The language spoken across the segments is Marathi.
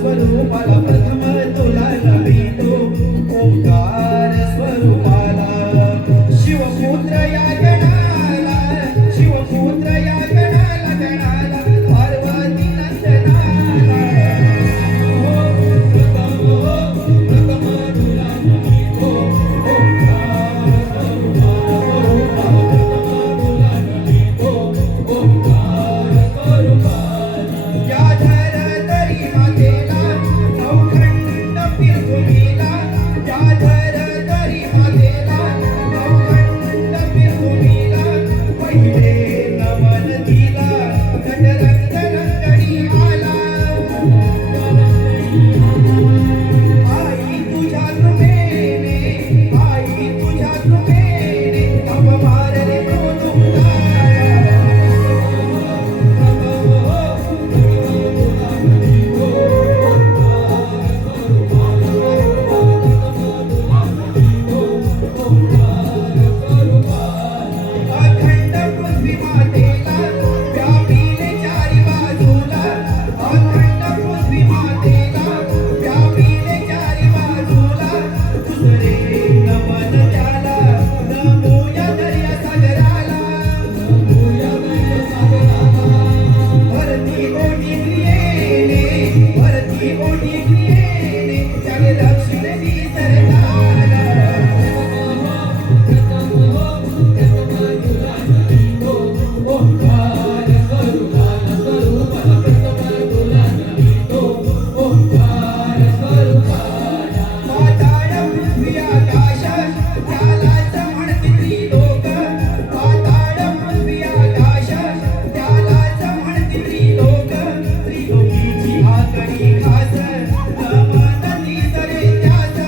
स्वरूपाला प्रथम तुला नमितो ओंकार स्वरूपाला शिवपुत्र या गणाला शिवपुत्र या गणाला गणाला पार्वती नंदनाला प्रथम तुला नमितो ओंकार स्वरूपाला ओंकार स्वरूपाला या धरतरी मातेला नवखंड फिरभूमीला या धरतरी मातेला नवखंड फिरभूमीला पहिले नमन दिला गजरंग रंगडी आला आई तुझ्या कृपेने अपमारले तो अखंड पृथ्वी मातेला व्यापिले चारी बाजूला अखंड पृथ्वी मातेला व्यापिले चारी बाजूला दुसरे नमन त्याला नमूया दर्या सागराला भरती ओढी क्रियेने जग दक्षिण सरदारा ओंकार स्वरूपाला ओंकार स्वरूपाला पाताळ पृथ्वी आकाश त्यालाच म्हणते त्रिलोक पाताळ पृथ्वी आकाश त्यालाच म्हणते त्रिलोक त्रिलोकीची आगळी खास नमन तिसरे त्यास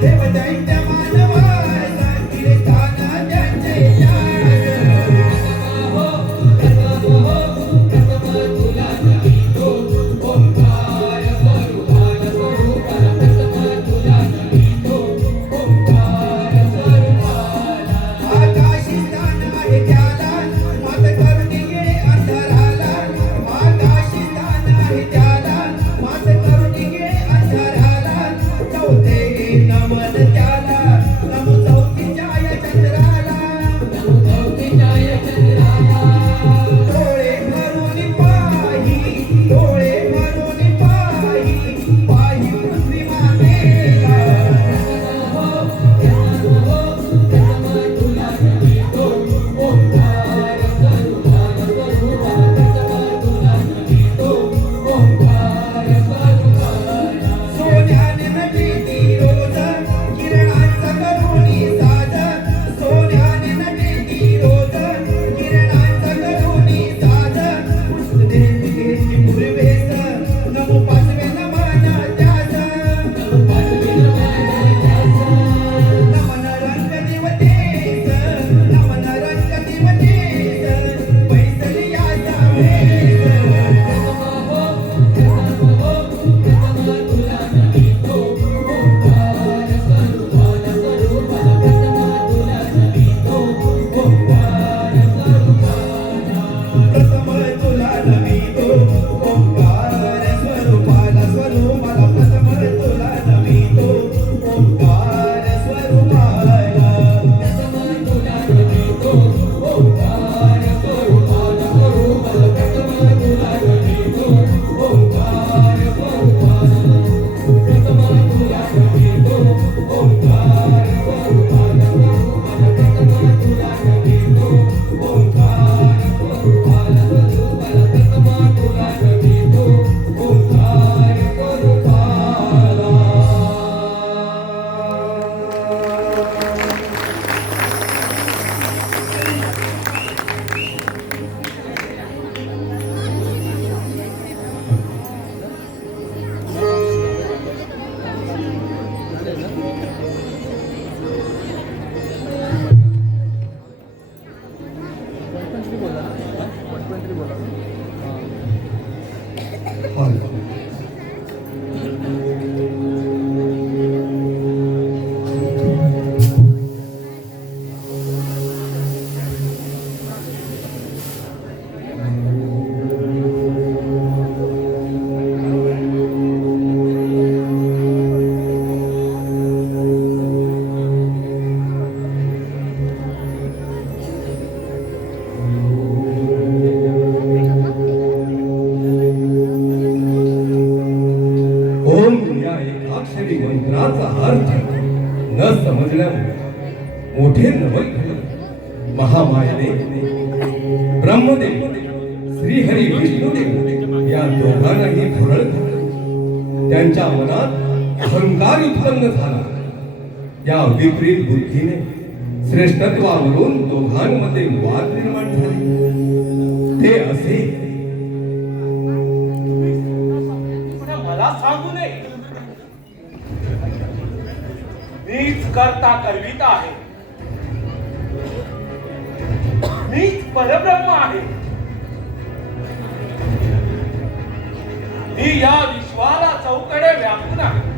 देवदैत्य मानवास कीर्तन त्यांचे ओंकार आकाशी स्थान आहे त्याला मात करुणी गिळे अंधाराला आकाशी स्थान आहे त्याला मात करुणी गिळे अंधाराला चौथे नमन त्याला नमो चौथीच्या चंद्राला डोळे भरून पाही पृथ्वी मातेला सोन्याने नटली रोज किरणांचा करुणी साज सोन्याने नटली रोज किरणांचा करुणी साज देवीची पूर्वेस नमो पाचवे नमन त्यास नमन रंग दिवतेस पैसली याचा भेस प्रथम तुला नमितो ओंकार स्वरूपाला प्रथम तुला नमितो ओंकार स्वरूपाला शब्दाचा अर्थ न समजल्यामुळे मोठे नवल घडले. महामायेने ब्रह्मदेव श्रीहरी विष्णुदेव या दोघांनाही भुरळ घातलं. त्यांच्या मनात अहंकार उत्पन्न झाला. या विपरीत बुद्धीने श्रेष्ठत्वावरून दोघांमध्ये वाद निर्माण झाले. ते असे मला सांगू नये. मीच करता करविता आहे. मीच परब्रह्म आहे. मी या विश्वाला चौकडे व्यापून आहे.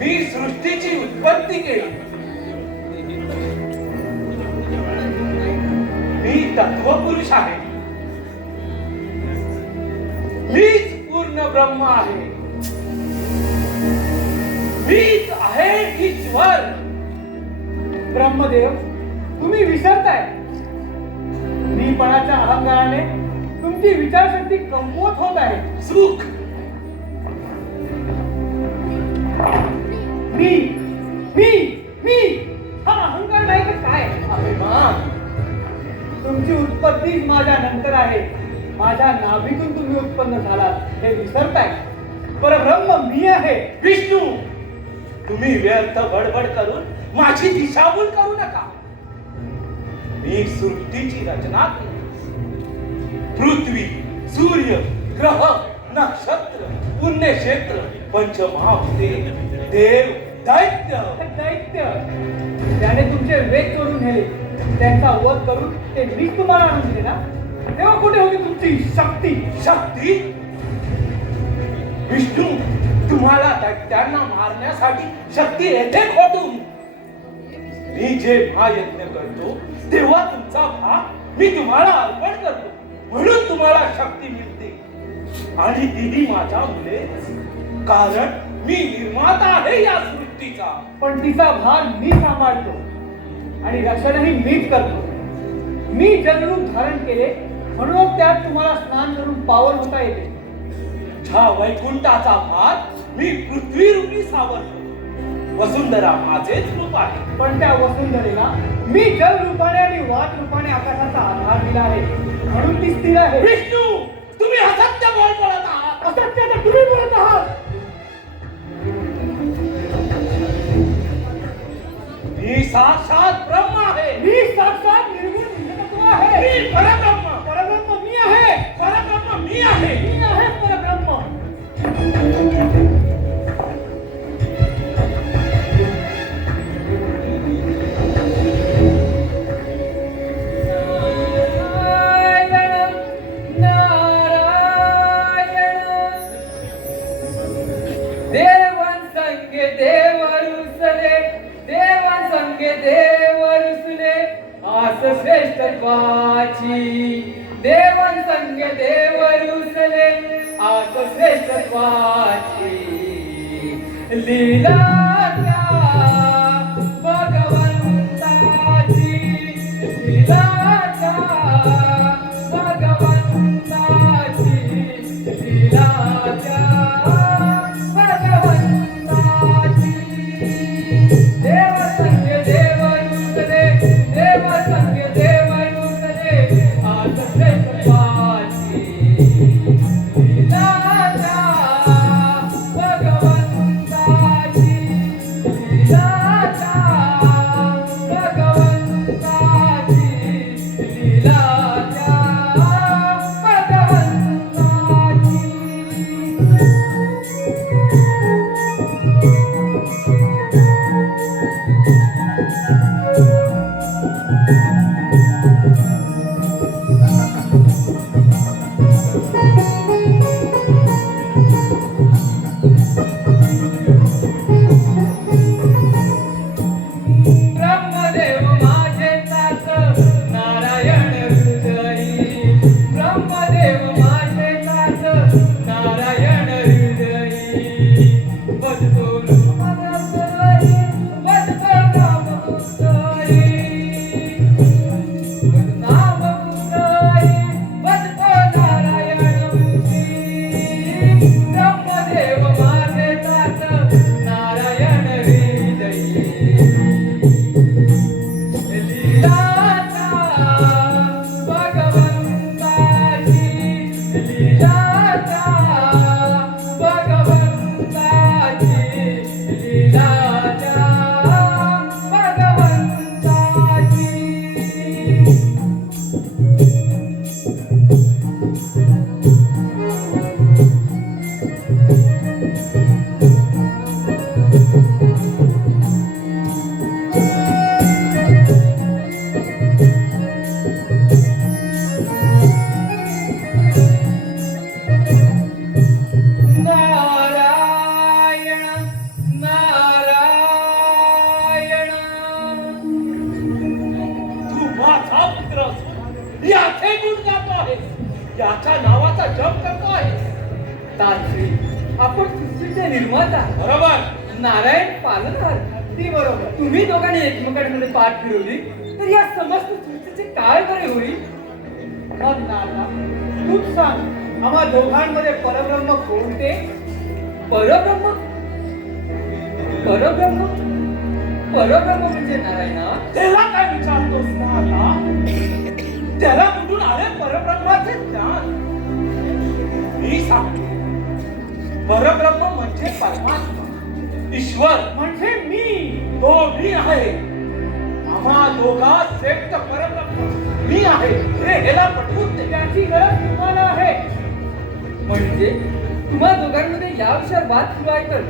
मी सृष्टीची उत्पत्ती केली. मी तत्वपुरुष आहे. मीच पूर्ण ब्रह्म आहे. मीच आहे ईश्वर. ब्रह्मदेव, तुम्ही विसरताय. मीपणाच्या अहंकाराने तुमची विचारशक्ती कमकुवत होत आहे. सुख मी मी मी हा अहंकार नाही तर काय? अभिमान. तुमची उत्पत्ती माझ्या नंतर आहे. माझ्या नाभीतून तुम्ही उत्पन्न झालात हे विसरताय. परब्रह्म मी आहे. विष्णू, तुम्ही व्यर्थ बडबड करून माझी दिशाभूल करू नका. मी सृष्टीची रचना केली. पृथ्वी, सूर्य, ग्रह, नक्षत्र, पुण्यक्षेत्र, पंचमहाभूते, देव, दैत्य. दैत्य त्याने तुमचे वेग करून नेले. त्यांचा वध करून ते मीच तुम्हाला आणून दिले ना. तेव्हा कुठे होती तुमची शक्ती? शक्ती? विष्णू, तुम्हाला दैत्यांना मारण्यासाठी शक्ती येते कोठून? मी जे महायज्ञ करतो तेव्हा तुमचा भाग मी तुम्हाला अर्पण करतो. म्हणून तुम्हाला शक्ती मिळते. आणि तीही माझ्या मुलेच. कारण मी निर्माता आहे या सृष्टीचा. पण तिचा भार मी सांभाळतो आणि रक्षणही मीच करतो. मी जन्मरूप धारण केले म्हणून त्यात तुम्हाला स्नान करून पावन होता येते. ज्या वैकुंठाचा भार मी पृथ्वी रूपी सावरतो. वसुंधरा माझेच रूप आहे. पण त्या वसुंधरेला मी जल रूपाने आणि वात रूपाने आकाशाचा आधार दिला आहे म्हणून ती स्थिर आहे. विष्णू, तुम्ही असत्य बोलत आहात. असत्य तर तुम्ही बोलत आहात. मी साक्षात ब्रह्म आहे. मी साक्षात निर्गुण निर्गुण आहे. मी परब्रह्म. परब्रह्म मी आहे. परब्रह्म मी आहे. मी आहे परब्रह्म. श्रेष्ठत्वाची देवन संग देव रुसले. आस श्रेष्ठत्वाची लीला त्या भगवंताची. लीला त्या भगवंताची. लीला त्या भगवंताची. देव संग देव रुसले. देव संग देव रुसले. आस श्रेष्ठत्वाची लीला त्या भगवंताची. लीला त्या भगवंताची. लीला त्या भगवंताची. ब्रह्मदेव माझे तात नारायण हृदयी. ब्रह्मदेव माझे तात नारायण हृदयी. बसतो नाम हृदयी. बसतो नाम हृदयी. याचे गुण गातो आहे, याच्या नावाचा जप करतो आहे. तात्री, आपण सृष्टीचे निर्माता, बरोबर. नारायण पालनहार. ती बरोबर. तुम्ही दोघांनी एकमेकांमध्ये पाठ फिरवली तर या समस्त सृष्टीचे काय बरे होईल? मग नारदा, तूच सांग, आम्हा दोघांमध्ये परब्रह्म कोणते? परब्रह्म? परब्रह्म? परब्रह्म म्हणजे नारायणा. त्याला काय विचारतोस ना आता? त्याला कुठून आले परब्रह्माचे ज्ञान? मी सांगतो, परब्रह्म म्हणजे परमात्मा, ईश्वर. म्हणजे मी. तो मी आहे. आम्हा दोघात श्रेष्ठ परब्रह्म मी आहे हे ह्याला पटवून दे. त्याची गरज तुम्हाला आहे. म्हणजे तुम्हा दोघांमध्ये या विषयावर वाद सुरू आहे तर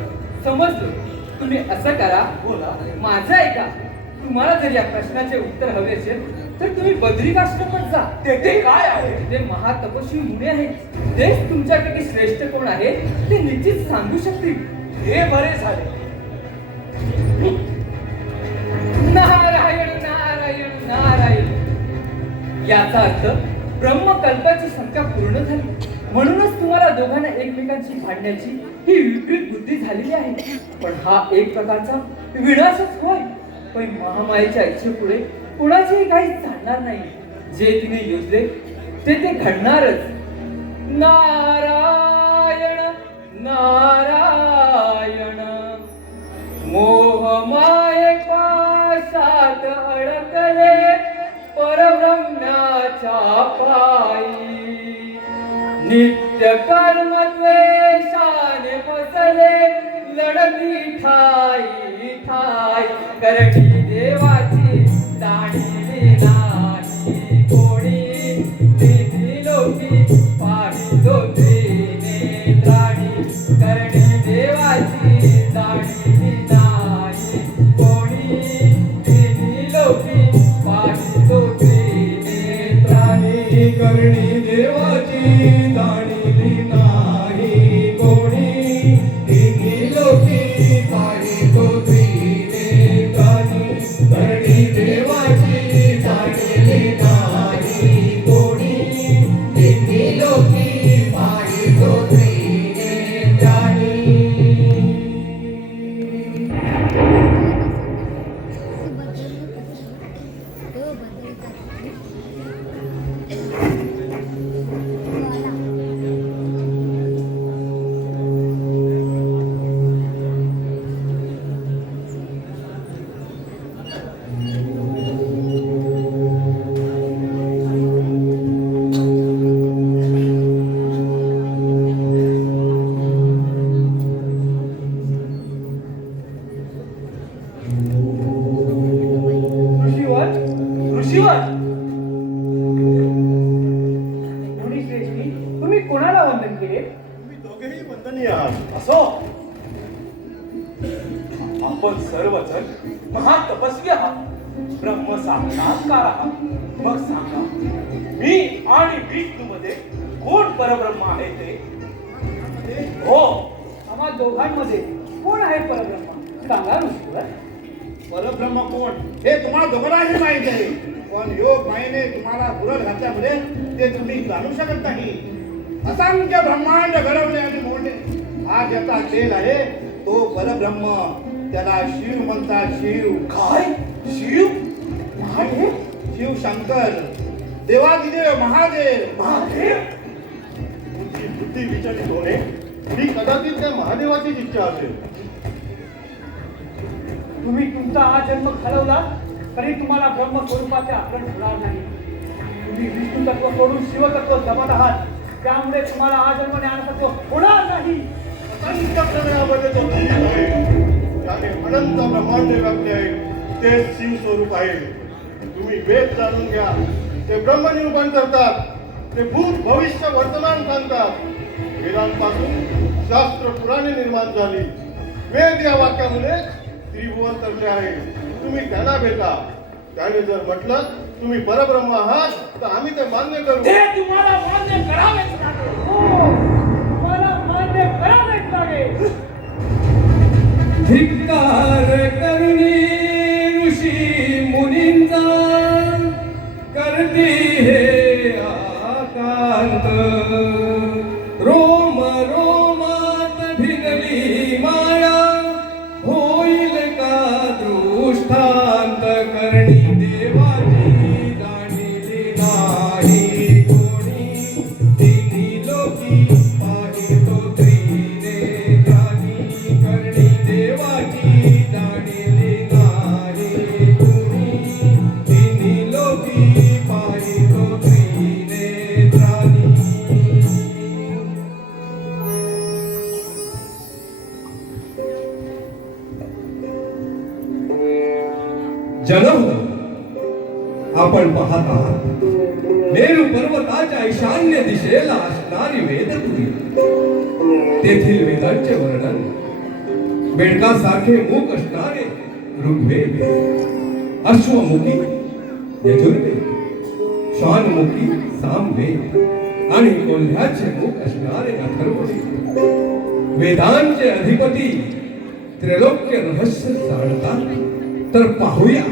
समजतो. तुम्ही असं करा, बोला. माझं ऐका. तुम्हाला जर या प्रश्नाचे उत्तर हवे असेल तर तुम्ही बद्रिकाश्रमात जा. तेथे काय आहे? ते महातपस्वी मुनी आहेत. तेच तुमच्यापैकी श्रेष्ठ कोण आहे ते निश्चित सांगू शकतील. हे बरे झाले. नारायण नारायण नारायण. याचा अर्थ ब्रह्मकल्पाची संख्या पूर्ण झाली, म्हणूनच तुम्हाला दोघांना एकमेकांशी भांडण्याची ही विपरीत बुद्धी झालेली आहे. पण हा एक प्रकारचा विनाशच होय. पण महामायेच्या इच्छेपुढे कुणाचेही काही चालणार नाही. जे तिने योजले ते घडणारच. नारायण नारायण. मोहमाये पाशात अडकले परब्रह्माच्या पायी. नित्य कर्म द्वेषाने फसले लढती ठाई ठाई. करणी देवाची जाणीली नाही कोणी. तिथे लोकी पाहिलो त्रिनेत्राणी. करणी देवाची जाणीली नाही कोणी. तिथे लोकी पाहिलो त्रिनेत्राणी. करणी देवाची जाणीली नाही कोणी. तिन्ही लोकी पाहितो त्रिनेत्रानी. करणी देवाची जाणीली नाही कोणी. तिन्ही लोकी पाहितो त्रिनेत्रानी. ऋषीवर, ऋषीवर, मुनीश्रेष्ठी, तुम्ही कोणाला वंदन केले? तुम्ही दोघेही वंदनीय आहात. असो. आपण सर्वजण महातपस्वी आहात, ब्रह्म साक्षात्कार आहात. मग सांगा, मी आणि विष्णू मध्ये कोण परब्रह्म आहे ते? हो, आम्हा दोघांमध्ये कोण आहे परब्रह्म? सांगा ऋषीवर. परब्रह्म कोण हे तुम्हाला दोघांनाही माहिती आहे, पण योग मायेने तुम्हाला बुरत घातल्यामुळे ते तुम्ही जाणू शकत नाही. असंख्य ब्रह्मांड घडवणे आणि मोडणे हा ज्याचा खेळ आहे तो परब्रह्म. त्याला शिव म्हणतात. शिव काय? शिव? महादेव? शिव शंकर, देवादिदेव महादेव. महादेव? तुमची बुद्धी विचलित होणे ही कदाचित त्या महादेवाचीच इच्छा असेल. तुम्ही तुमचा हा जन्म घालवला तरी तुम्हाला ब्रह्मस्वरूपाचे आकलन होणार नाही. तुम्ही विष्णू तत्व सोडून शिवतत्व जमत आहात, त्यामुळे तुम्हाला हा जन्म ज्ञानतत्व होणार नाही. असंख्य प्रणयामध्ये तो जीव आहे, त्याने अनंत ब्रह्मांड व्यापले आहे, ते शिव स्वरूप आहे. तुम्ही वेद जाणून घ्या, ते ब्रह्म निरूपण करतात. ते भूत भविष्य वर्तमान सांगतात. वेदांपासून शास्त्र पुराणे निर्माण झाली. वेद या वाक्यामुळे त्रिभुवन तरले आहे. तुम्ही त्यांना भेटा. त्याने जर म्हटलं तुम्ही परब्रह्म आहात तर आम्ही ते मान्य करू. ते तुम्हाला मान्य करावेच लागेल. हो, तुम्हाला मान्य करावेच लागेल. धिक्कार करणी ऋषी मुनींचा करती हे करणी देवाची जाणिली नाही कोणी तिन्ही लोकी पाहितो त्रिनेत्रानी करणी देवाची जाणिली नाही कोणी तिन्ही लोकी पाहितो त्रिनेत्रानी जलम आपण पाहत आहात मेरू पर्वताच्या ईशान्य दिशेला असणारी वेदपुरी तेथील वेदांचे वर्णन बेडकासारखे मूक असणारे ऋग्वेद अश्वमुखी यजुर्वेद श्वानमुखी सामवेद आणि कोल्ह्याचे मूक असणारे अथर्ववेद वेदांचे अधिपती त्रैलोक्य रहस्य जाणतात तर पाहूया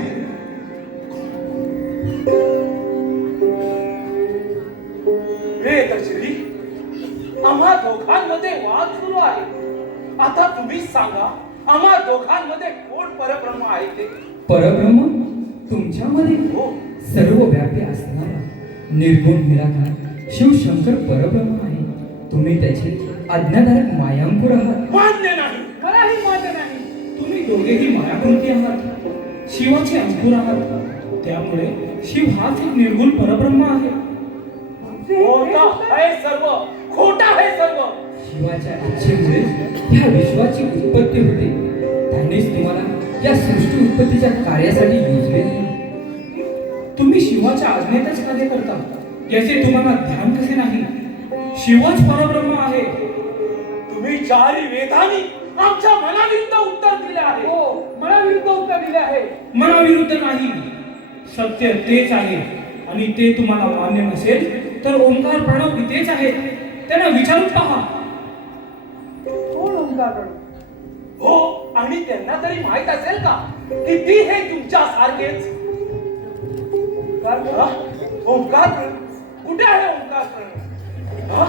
वेदश्री आम्हा दोघांमध्ये वाद सुरू आहे. आता तुम्हीच सांगा आम्हा दोघांमध्ये कोण परब्रह्म आहे ते. परब्रह्म तुमच्यामध्ये हो, सर्व व्यापी असणारा निर्गुण निराकार शिवशंकर परब्रह्म आहे. तुम्ही त्याचे आज्ञाधारक मायांकुर आहात. मान्य नाही. मलाही मान्य नाही. तुम्ही दोघेही मायाकृती आहात, शिवाचे अंकुर आहात. त्यामुळे शिव हाच एक निर्गुण परब्रह्म आहे. खोटा आहे सर्व, खोटा आहे सर्व. शिवाच्या इच्छेमुळे ह्या विश्वाची उत्पत्ती होते. त्यांनीच तुम्हाला या सृष्टी उत्पत्तीच्या कार्यासाठी योजले नाही. तुम्ही शिवाच्या आज्ञेतच कार्य करता, याचे तुम्हाला ध्यान कसे नाही? शिवच परब्रह्म आहे. तुम्ही चारी वेदांनी आमच्या मनाविरुद्ध उत्तर दिले आहे. हो, मला विरुद्ध उत्तर दिले आहे. मनाविरुद्ध नाही, सत्य तेच आहे. आणि ते तुम्हाला मान्य नसेल तर ओंकार प्रणव तेच आहेत. त्यांना विचारून पहा. कोण ओंकार प्रणव? हो, आणि त्यांना तरी माहित असेल का की ती हे तुमच्या सारखेच. ओंकार प्रणव कुठे आहे? ओंकार प्रणव हा?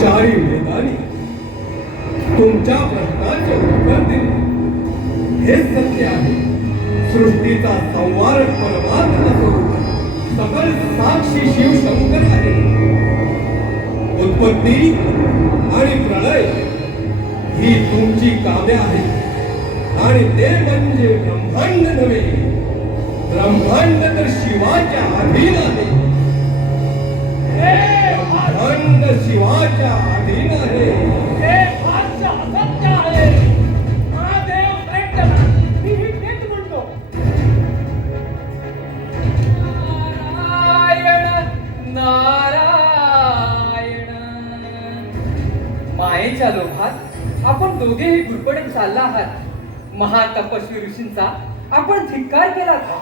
चारी वेदांनी तुमच्या प्रश्नाचे उत्तर दिले. हे सत्य आहे. सृष्टीचा संवारक परमात्मा स्वरूप सकल साक्षी शिव शंकर आहे. उत्पत्ती आणि प्रलय ही तुमची कामे आहेत आणि ते म्हणजे ब्रह्मांड नव्हे. ब्रह्मांड तर शिवाच्या अधीन आहे. ब्रह्मांड शिवाच्या अधीन आहे. हे फारच असत्य आहे. महादेव श्रेष्ठ नाही. मी तेच म्हणतो. नारायण नारायण. मायेच्या लोभात आपण दोघेही गुरपडत चालला आहात. महातपस्वी ऋषींचा आपण धिक्कार केला का?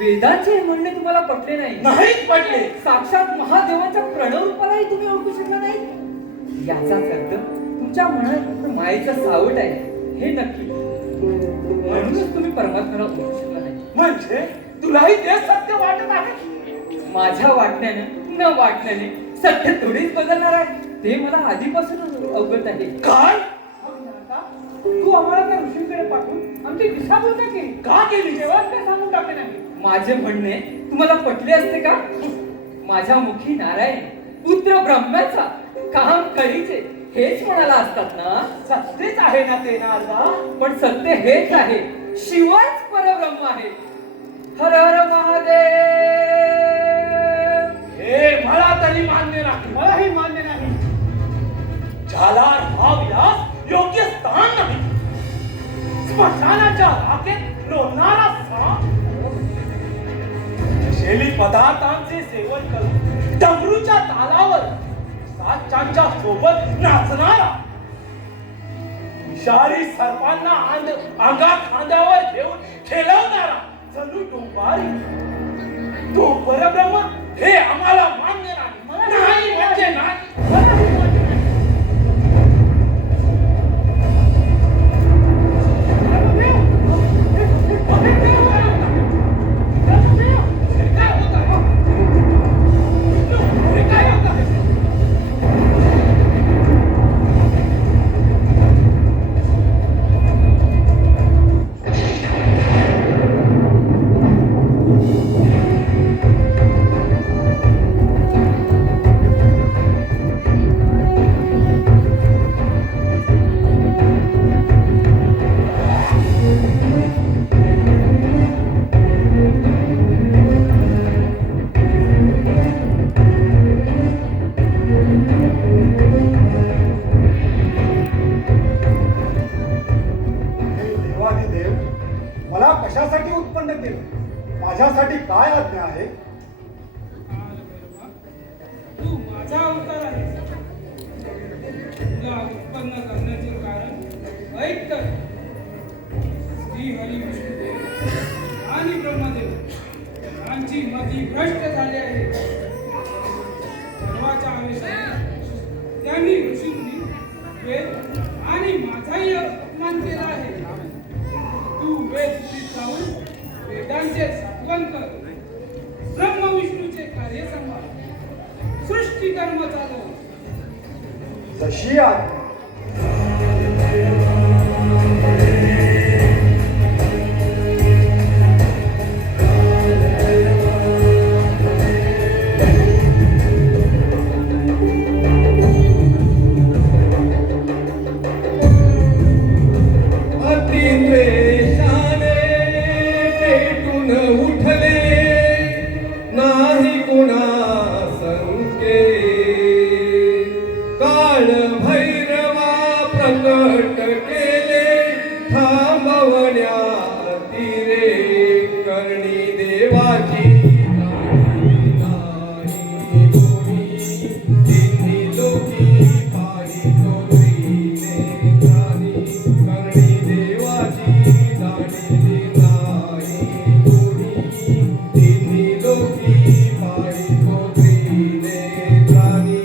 वेदांचे हे म्हणणे तुम्हाला पटले नाही. नाहीच पडले. साक्षात महादेवाच्या प्रणव रूपालाही तुम्ही ओळखू शकला नाही. याचाच अर्थ तुमच्या मनात मायेचा सावट आहे हे नक्की. म्हणूनच तुम्ही परमात्म्याला ओळखू शकला नाही. म्हणजे तुलाही ते सत्य वाटत आहे? माझ्या वाटण्याने न वाटण्याने सत्य थोडीच बदलणार आहे. ते मला आधीपासून अवगत आहे. काय? मग नाथा, तू आम्हाला त्या ऋषींकडे पाठवून आमची दिशाभूल का केली? का केली? तेव्हाच ते सांगून टाकले नाही. माझे म्हणणे तुम्हाला पटले असते का? माझ्या मुखी नारायण पुत्र ब्रह्म्याचा काम कळीचे हेच म्हणाला असतात ना. सत्यच आहे ना ते नारदा. पण सत्य हेच आहे. शिवच परब्रह्म आहे. हर हर महादेव. हे मला तरी मान्य नाही. मलाही मान्य नाही. ज्याला राहाव्यास योग्य स्थान नाही. स्मशानाच्या राखेत लोळणारा साप. शेली पदार्थांचे सेवन करून डमरूच्या तालावर साचांच्या सोबत नाचणारा. विषारी सर्पांना अंगा खांद्यावर घेऊन खेळवणारा जणू डोंबारी. तो परब्रह्म हे आम्हाला मान्य नाही. नाही म्हणजे नाही. मलाही मान्य नाही. हे देवादिदेव, मला कशासाठी उत्पन्न केलं? माझ्यासाठी काय आज्ञा आहे? तू माझा अवतार आहेस. तुला उत्पन्न करण्याचे कारण ऐक तर. श्री हरी विष्णुदेव आणि ब्रह्मदेव यांची मती भ्रष्ट झाली आहे. सर्वाच्या आवेशाने त्यांनी ऋषींनी वेद आणि माझाही अपमान केला आहे. तू वेद जाऊन वेदांचे साधवन कर. ब्रह्म विष्णूचे कार्य सांभाळ. सृष्टी कर्म चालव. जशी आज्ञा. अतिद्वेषाने पेटून उठले नाही कुणा संके. काळ भैरवा प्रकट केले थांबवण्या तीरे. करणी देवाची नाही कोणी. तिन्ही लोकी पाहितो त्रिनेत्रानी. करणी देवाची जाणीली नाही कोणी. तिन्ही लोकी पाहितो त्रिनेत्रानी.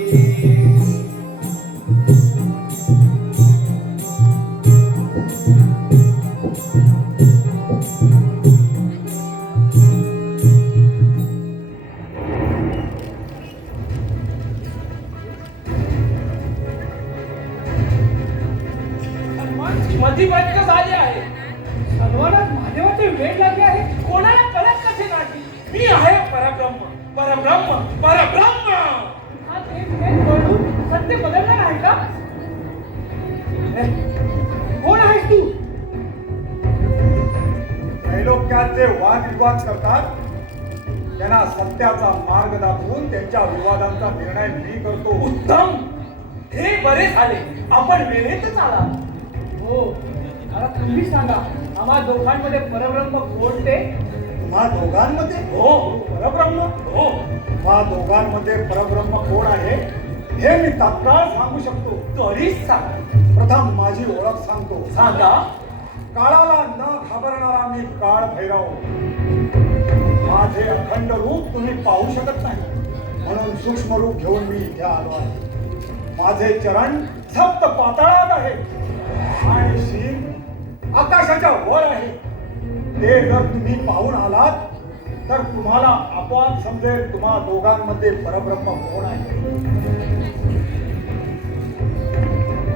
हनुमानची मती भ्रष्ट झाली आहे. हनुमानात महादेवाचे वेळ लागले आहे. कोणाला कळत कसे नाही. मी आहे परब्रह्म, परब्रह्म, परब्रह्म. हा तेच वेळ कळून सत्य बदलणार आहे का? कोण आहेस तू? त्रैलोक्यात जे वादविवाद करतात त्यांना सत्याचा मार्ग दाखवून त्यांच्या विवादांचा निर्णय मी करतो. उत्तम. हे बरे झाले. आपण वेळेतच आला. हो, आता तुम्ही सांगा, आम्हा दोघांमध्ये परब्रह्म कोण ते? तुम्हा दोघांमध्ये हो, परब्रह्म. हो. तुम्हा दोघांमध्ये परब्रह्म कोण आहे हे मी तात्काळ सांगू शकतो. त्वरित सांग. प्रथम माझी ओळख सांगतो. सांगा. काळाला न घाबरणारा मी काळ भैरव. माझे अखंड रूप तुम्ही पाहू शकत नाही, म्हणून सूक्ष्म रूप घेऊन मी इथे आलो आहे. माझे चरण सप्त पाताळात आहे आणि शीर आकाशाच्या वर आहे. ते जर तुम्ही पाहून आलात तर तुम्हाला आपोआप समजेल तुम्हा दोघांमध्ये परब्रह्म कोण आहे.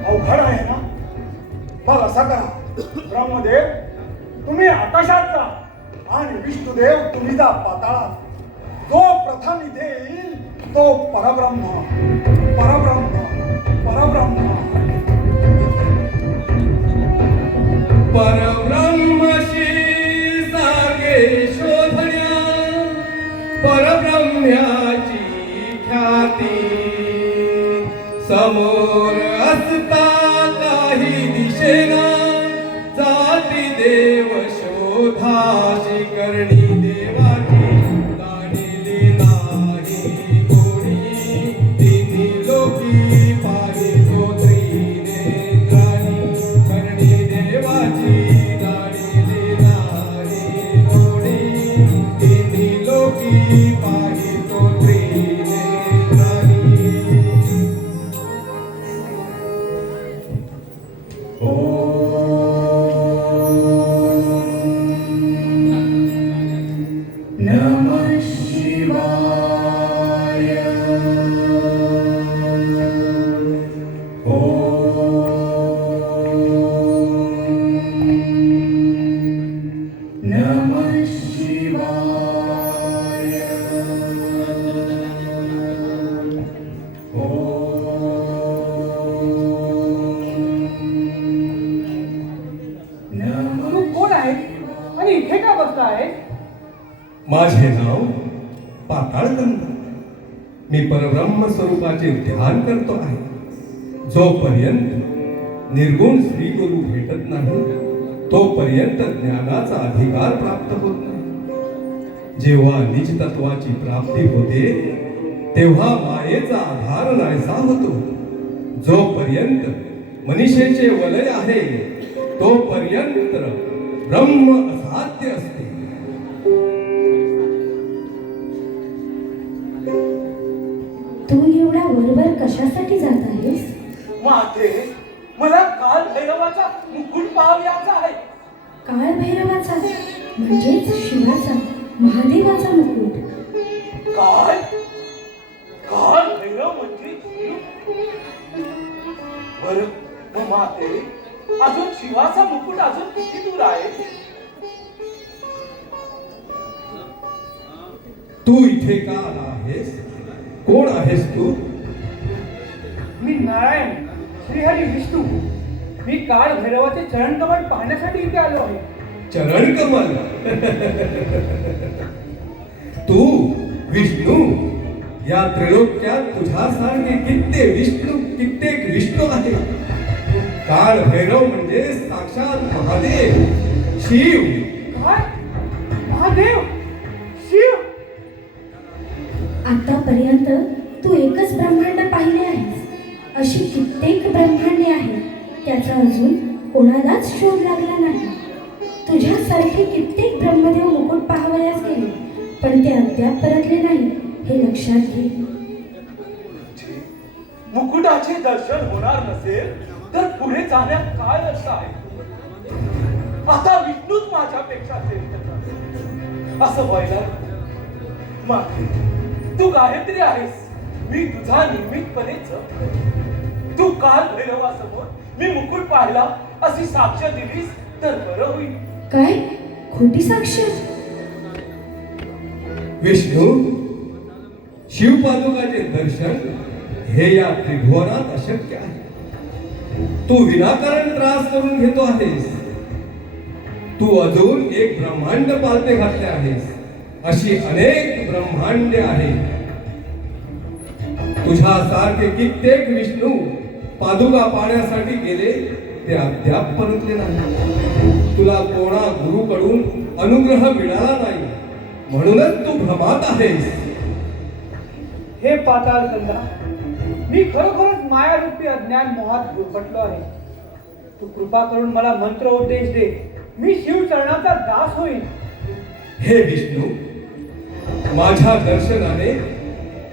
अवघड आहे ना? मग असं करा, ब्रह्मदेव तुम्ही आकाशात जा आणि विष्णुदेव तुम्ही जा पाताळात. जो प्रथम इथे येईल तो परब्रह्म, परब्रह्म, परब्रह्म. परब्रह्मशी जागे शोधण्या परब्रह्म्याची ख्याती. समोर असता काही दिशेना जाती देव शोधाशी. करणी देवाची जाणीली नाही कोणी. तिन्ही लोकी पाहितो त्रिनेत्रानी. करणी देवाची जाणीली नाही कोणी. तिन्ही लोकी पाहितो त्रिनेत्रानी. नमः शिवाय. माझे नाव पाताळगंगा. मी परब्रह्म स्वरूपाचे ध्यान करतो आहे. जोपर्यंत निर्गुण श्री गुरु भेटत नाही तोपर्यंत ज्ञानाचा अधिकार प्राप्त होत नाही. जेव्हा निज तत्वाची प्राप्ती होते तेव्हा मायेचा आधार नाहीसा होतो. जोपर्यंत मनीषेचे वलय आहे तोपर्यंत ब्रह्म असाध्य असते. तू एवढा वरवर कशासाठी जात आहेस? माते मला काल भैरवाचा मुकुट पाहावयाचा आहे. काळ भैरवाचा म्हणजेच शिवाचा, महादेवाचा मुकुट. काल काल भैरव म्हणजे शिव. बरं मग माते अजून शिवाचा मुकुट अजून किती दूर आहे? तू इथे का आला आहेस? कोण आहेस तू? मी नारायण श्रीहरी विष्णू. मी काळ भैरवाचे चरण कमळ पाहण्यासाठी इथे आलो आहे. चरण कमल. तू विष्णू. या त्रिलोक्यात तुझ्यासारखे कित्येक विष्णू आहे. काळ भैरव म्हणजे साक्षात महादेव शिव. काय? महादेव शिव? आतापर्यंत तू एकच ब्रह्मांड पाहिले आहेस. अशी कित्येक ब्रह्मांडे आहेत, त्याचा अजून कोणालाच शोध लागला नाही. तुझ्यासारखे कित्येक ब्रह्मदेव मुकुट पाहावयास गेले, पण ते अद्याप परतले नाही, हे लक्षात घे. मुकुटाचे दर्शन होणार नसेल तर पुढे जाण्यात काय अर्थ आहे? आता विष्णूच माझ्यापेक्षा श्रेष्ठ आहे. असं व्हायला मागे तू गायत्री आहेस, मी तुझा निमित्तपणेच. तू काल भैरवासमोर मी मुकुट पाहिला अशी साक्ष दिलीस तर बरं होईल. काय खोटी साक्ष? विष्णू, शिवपादुकाचे दर्शन हे या त्रिभुवनात अशक्य आहे. तू विनाकारण त्रास करून घेतो आहेस. तू अजून एक ब्रह्मांड पालथे घातले आहेस. अशी अनेक ब्रह्मांडे आहेत. तुझ्यासारखे कित्येक विष्णू पादुका पाहण्यासाठी गेले, ते अद्याप परतले नाही. तुला कोणा गुरुकडून अनुग्रह मिळाला नाही, म्हणूनच तू भ्रमात आहेस. हे पाताळ गंगा, मी खरोखरच मायारूपी अज्ञान मोहात गुरफटलो आहे. तू कृपा करून मला मंत्र उपदेश दे. मी शिव चरणाचा दास होईल. हे विष्णू, माझ्या दर्शनाने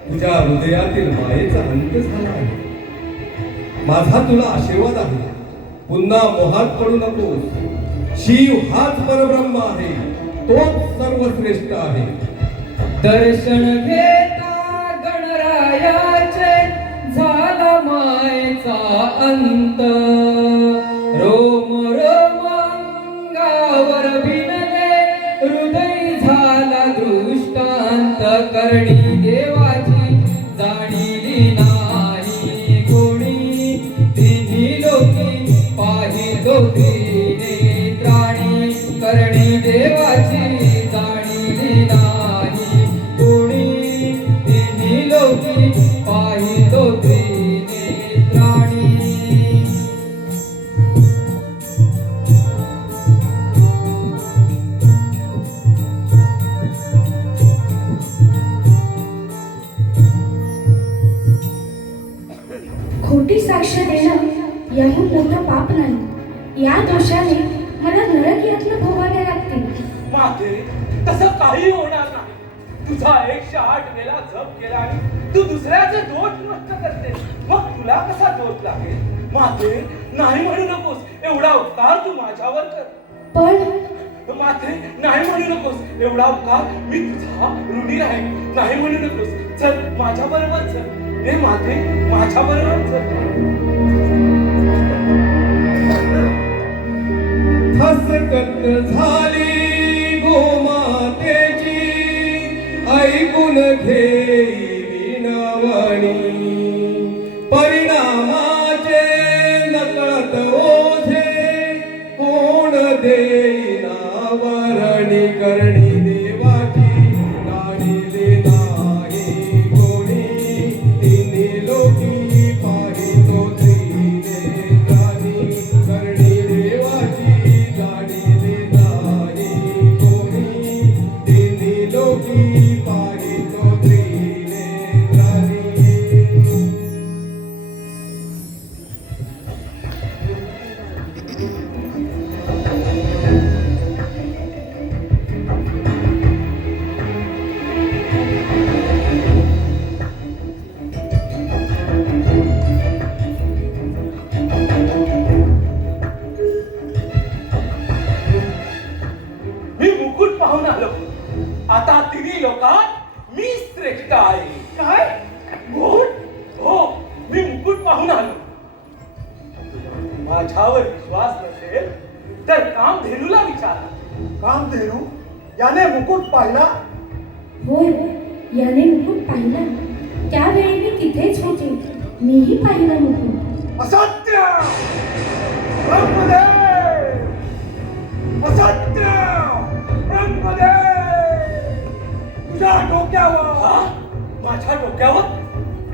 तुझ्या हृदयातील मायेचा अंत झाला आहे. माझा तुला आशीर्वाद आहे. पुन्हा मोहात पडू नकोस. शिव हाच परब्रह्म आहे, तोच सर्वश्रेष्ठ आहे. दर्शन घेता गणरायाचे झाला मायेचा अंत. रोम रोम अंगावर भिनले, हृदय झाला दृष्टांत. करणी देवाची जाणीली नाही कोणी, तिन्ही लोकी पाहिलो तिने त्राणी. करणी देवाची जाणीली नाही कोणी, तिन्ही लोकी पाहिलो तिने त्राणी. खोटी साक्ष देणं याहून मोठं पाप नाही. या दोषाने मला नरक यातना भोगाव्या लागतील. माते तसं काही होणार नाही. तुझा 108 वेळा जप केला आणि तू दुसऱ्याचे दोष नष्ट करते, मग तुला कसा दोष लागेल? माते नाही म्हणू नकोस. एवढा उपकार तू माझ्यावर कर. पण माते नाही म्हणू नकोस. एवढा उपकार मी तुझा ऋणी आहे. नाही म्हणू नकोस. चल माझ्या बरोबर चल. हे माते माझ्या बरोबर चल. हसकत झाली गोमातेची, ऐकून घेई विनवणी. परिणामाचे नकळत ओझे, कोण देईना वरणी. करणी देवाची तिन्ही लोकात मी श्रेष्ठ आहे. काय मुकुट? हो, मी मुकुट पाहून आलो. माझ्यावर विश्वास नसेल तर कामधेनूला विचारा. कामधेनू याने मुकुट पाहिला? होय याने मुकुट पाहिला. त्यावेळी मी तिथेच होते. मीही पाहिला मुकुट. असत्य! ब्रह्मदेव! असत्य! ब्रह्मदेव! तुझ्या डोक्यावर हा? माझ्या डोक्यावर?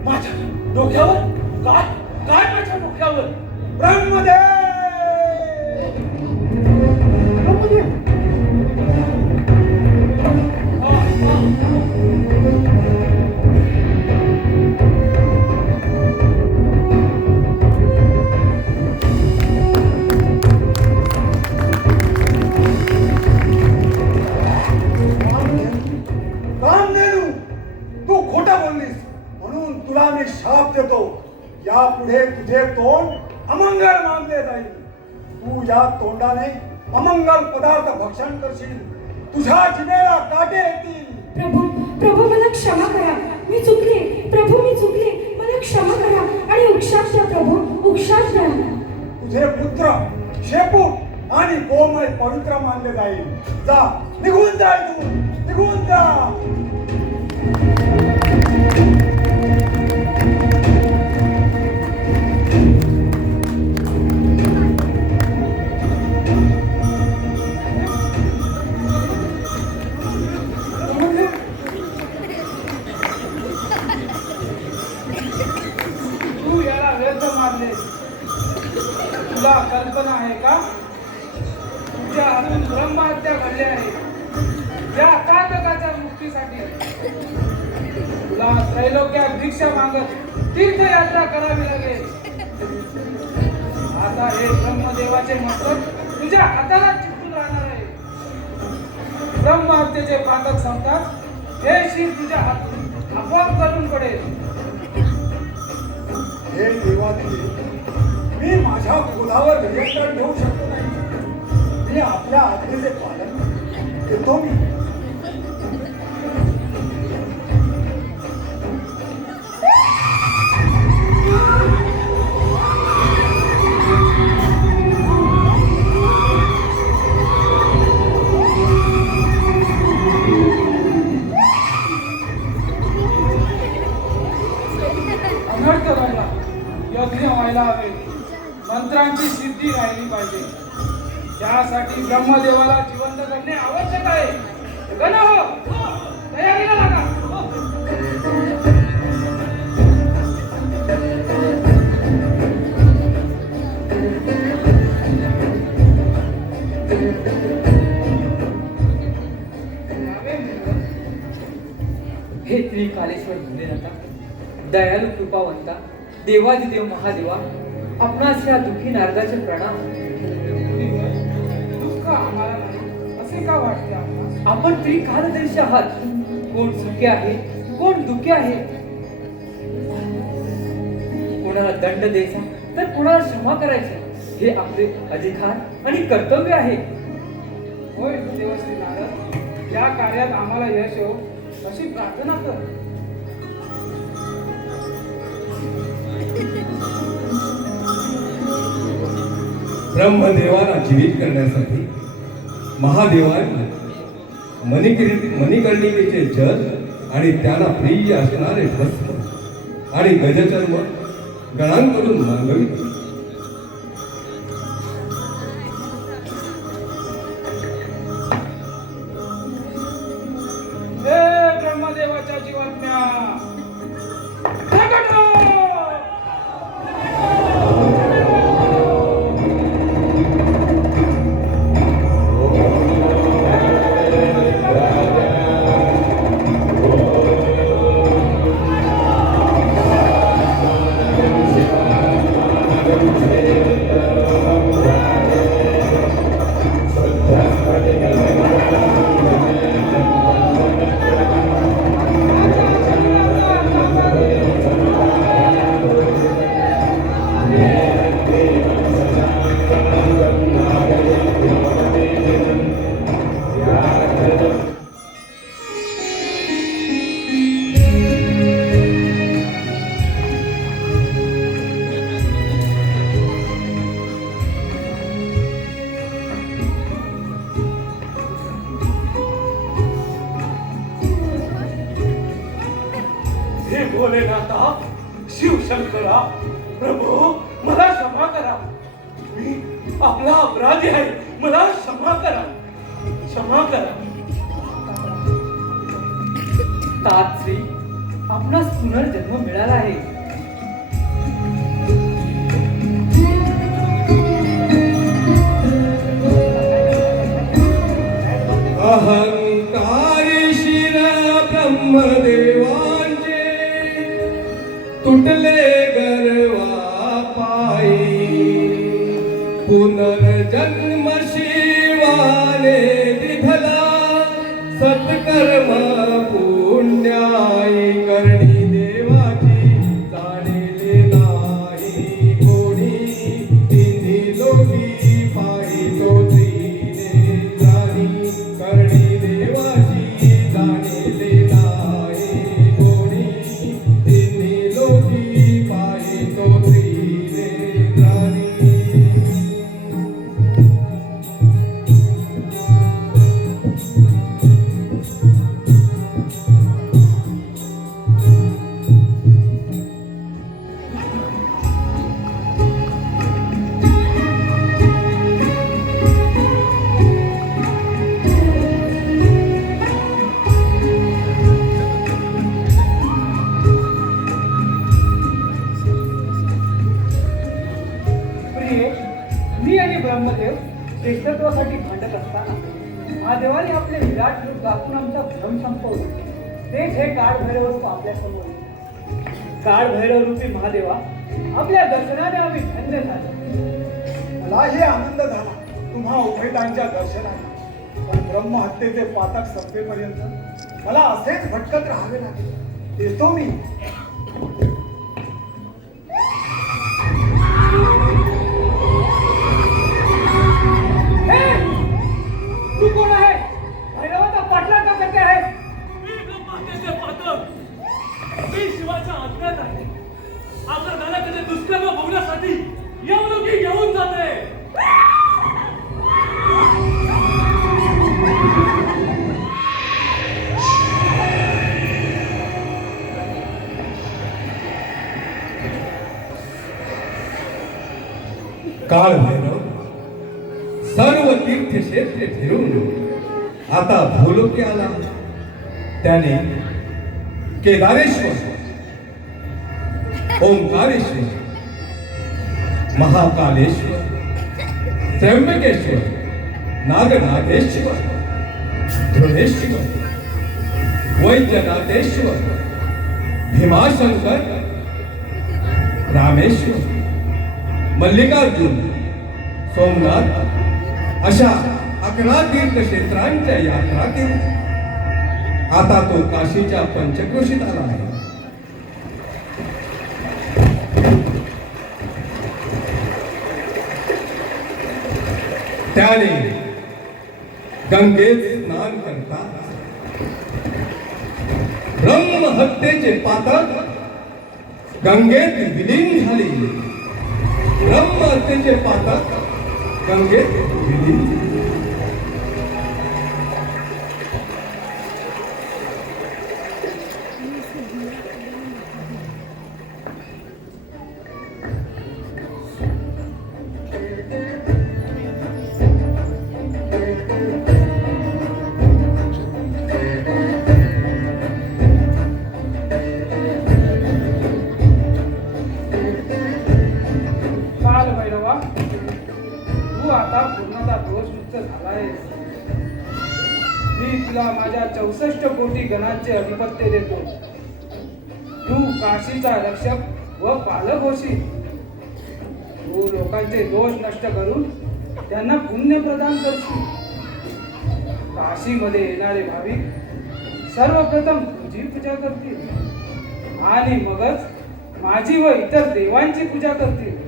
माझ्या डोक्यावर? काय? काय माझ्या डोक्यावर? ब्रह्मदेव! ब्रह्मदेव! कामधेनू, तू खोटा बोललीस म्हणून तुला मी शाप देतो. यापुढे तुझे तोंड अमंगल मानले जाईल. तू या तोंडाने अमंगल पदार्थ भक्षण करशील. तुझ्या जिभेला काटे येतील. प्रभू प्रभू मला क्षमा करा. मी चुकले. प्रभू मी चुकले. मला क्षमा करा आणि उपशाप द्या प्रभू. उपशाप द्या. तुझे पुत्र शेपूट आणि गोमय पवित्र मानले जाईल. जा, निघून जा इथून. निघून जा. तू याला व्यर्थ मारले. तुला कल्पना आहे का तुझ्या हातून ब्रह्महत्या घडली आहे. या कातकाच्या मुक्तीसाठी तुला त्रैलोक्यात भिक्षा मागत तीर्थयात्रा करावी लागेल. आता हे ब्रह्मदेवाचे मस्तक तुझ्या हाताला चिकटून राहणार आहे. ब्रह्महत्येचे पातक संपतात हे शिर तुझ्या हातून आपोआप करून पडेल. हे देवादिदेव, मी माझ्या क्रोधावर नियंत्रण ठेवू शकतो नाही. मी आपल्या आज्ञेचे पालन करतो. मी अनर्थ राहिला, यज्ञ व्हायला हवे, मंत्रांची सिद्धी राहिली पाहिजे. त्यासाठी ब्रह्मदेवाला जिवंत करणे आवश्यक आहे. गण हो, तयारीला लागा. हे त्रिकालेश्वर भोलेनाथा, दयालू कृपावंता, देवादिदेव महादेवा, आपणास या दुःखी नारदाचे प्रणाम. दुःख आम्हाला नाही असे का वाटते आपणास? आपण त्रिकालदर्शी आहात. कोण सुखी आहे, कोण दुःखी आहे. कोणाला दंड द्यायचा तर कोणाला क्षमा करायचा, हे आपले अधिकार आणि कर्तव्य आहे. होय देवश्री नारद, या कार्यात आम्हाला यश हो अशी प्रार्थना कर. ब्रह्मदेवाला जीवित करण्यासाठी महादेवाने मणिकर्णिकेचे जल आणि त्याला प्रिय असणारे भस्म आणि गजचर्म गणांकडून मागविले. हे ब्रह्मदेवाच्या जीवात्म्या, प्रगट हो! भोलेनाथा, शिवशंकरा, प्रभू मला क्षमा करा. मी आपला अपराधी आहे, मला क्षमा करा, क्षमा करा. तात्श्री, आपणास पुनर्जन्म मिळाला आहे. अहंकारी शिर ब्रह्मदेवांचे तुटले गर्वा पायी पुनर्जन्म शिवाने विधला सत्कर्म पुण्याई करणी देवाची जाणिले नाही कोणी तिन्ही लोकी पाहितो त्रिने जाणी करणी देवाची जाणिले नाही कोणी तिन्ही लोकी पाहितो त्रिने जाणी. प्रिये, मी आणि ब्रह्मदेव श्रेष्ठत्वासाठी भांडत असताना महादेवाने आपले विराट रूप दाखवून आमचा भ्रम संपवला. तेच हे काळभैरव रूप आपल्या समोर. काळभैरव रूपी महादेवा, आपल्या दर्शनाने आम्ही धन्य झालो. मलाही आनंद झाला तुम्हा उभयतांच्या दर्शनाने. पण ब्रह्महत्येचे पातक संपेपर्यंत मला असेच भटकत राहावे लागेल. येतो मी. हे! तू कोण आहे? भैरवाचा पाठलाग का करते आहे? मी ब्रह्महत्येचे पातक. मी शिवाच्या आज्ञात आहे. आपल्या दादाकडे दुष्कर्म भोगण्यासाठी यमलोकी घेऊन जाते. काळभैरव सर्व तीर्थक्षेत्रे फिरून आता भूलोकी आला. त्याने केदारेश्वर, ओंकारेश्वर, महाकालेश्वर, त्र्यंबकेश्वर, नागनाथेश्वर, ध्रुवेश्वर, वैद्यनाथेश्वर, भीमाशंकर, रामेश्वर, मल्लिकार्जुन, सोमनाथ अशा 11 तीर्थक्षेत्रांच्या यात्रा केली. आता तो काशीच्या पंचक्रोशीत आला आहे. त्याने गंगेत स्नान करता ब्रह्महत्येचे पातक गंगेत विलीन झाले. ब्रह्महत्येचे पातक गंगेत विलीन झाले. कालभैरवा, तू आता पूर्णतः दोषमुक्त झालायस. मी तुला माझ्या 64 कोटी गणांचे अधिपत्य देतो. तू काशीचा रक्षक व पालक होशील. तू लोकांचे दोष नष्ट करून त्यांना पुण्य प्रदान करशील. काशीमध्ये येणारे भाविक सर्वप्रथम तुझी पूजा करतील आणि मगच माझी व इतर देवांची पूजा करतील.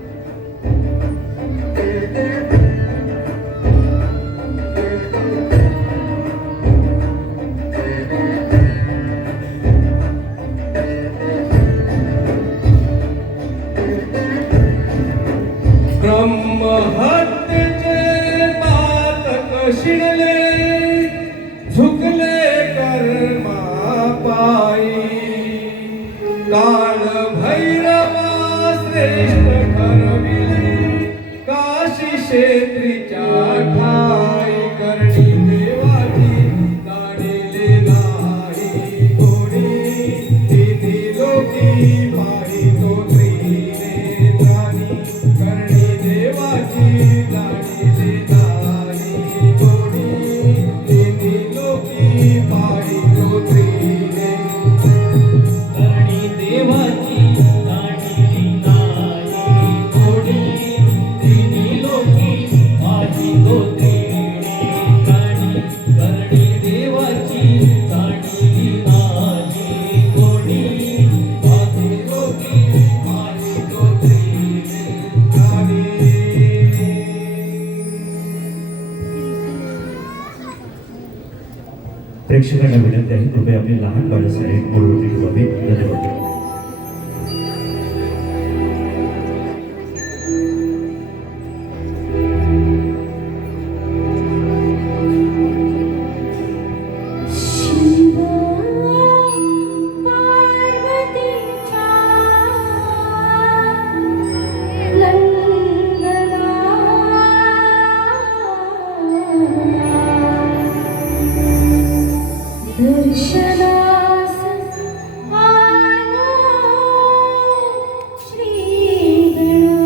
ब्रह्महत्येचे पातक शिणले झुकले कर्मा पायी. प्रेक्षकांना विनंती आहे कृपया आपली लहान बाळं साईड मोडवरती ठेवावी. धन्यवाद. शिव पार्वतीच्या लंगना दर्शनास आलो श्रीगणा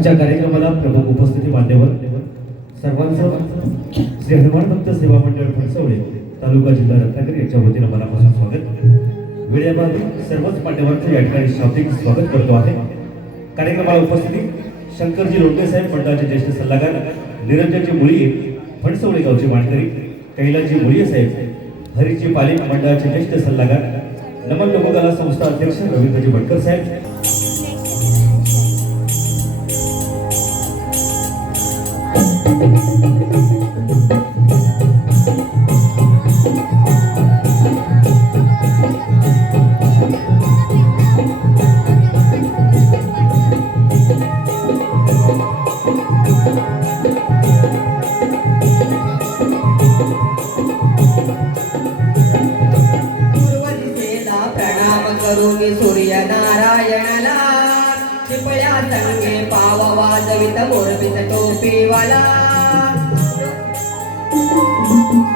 आजच्या कार्यक्रमाला प्रमुख उपस्थिती मान्यवर सर्वांचं श्री हनुमान भक्त सेवा मंडळ फणसवडे तालुका जिल्हा रत्नागिरी यांच्या वतीनं मनापासून स्वागत. वेळेबाद सर्वच मान्यवरांचं या ठिकाणी शाब्दिक स्वागत करतो आहे. कार्यक्रमाला उपस्थिती शंकरजी लोटके साहेब मंडळाचे ज्येष्ठ सल्लागार, निरंजनजी मुळीये फणसवडे गावचे मानकरी, कैलासजी मुळीये साहेब हरीजी पाले मंडळाचे ज्येष्ठ सल्लागार, नमन लोककला संस्था अध्यक्ष रवींद्रजी भटकर साहेब, प्रणाम करू मी सूर्य नारायणाला, चिपळ्या संगे पाव वाजवित मोरबीत टोपीवाला.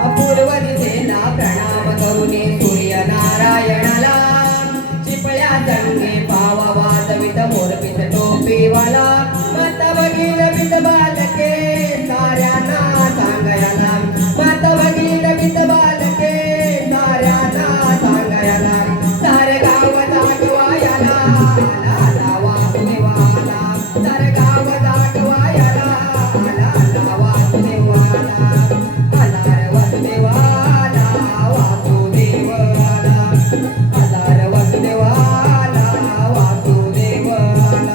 अपूर्व दिसेला प्रणाम करू मी सूर्य नारायणाला, चिपळ्या संगे पाव वाजवित मोरबीत टोपीवाला. मत बघील बित बालके साऱ्यांना सांगायला, मत बघील बित बालके साऱ्यांना सांगायला. सारे गाव दाटवायला लाला वासुदेवाला, सारे गाव दाटवायला लाला वासुदेवाला. आलार वासुदेवाला वासुदेवाला, आलार वासुदेवाला वासुदेवाला.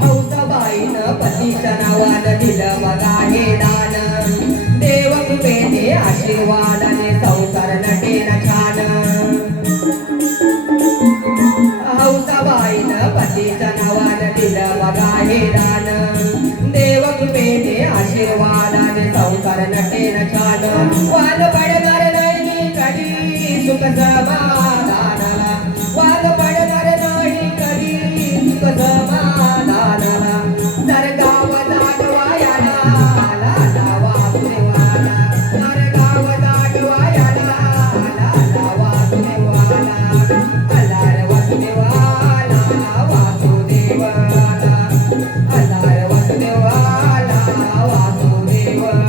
हौसाबाईनं पतीच्या नावानं दिलं बघा हे दान, देवकृपेने आशीर्वादाने संसार नटेन छान. हौसाबाईनं पतीच्या नावानं दिलं बघा हे दान, देवकृपेने आशीर्वादाने संसार नटेन छान. वाद पडणार नाही कधी सुख समाधानाला, वाद पडणार नाही कधी सुख समाधानाला. तर गाव दाटवायला लाला वासुदेवाला, तर गाव दाटवायला लाला वासुदेवाला. आलार वासुदेवाला वासुदेवाला, आलार वासुदेवाला वासुदेवाला.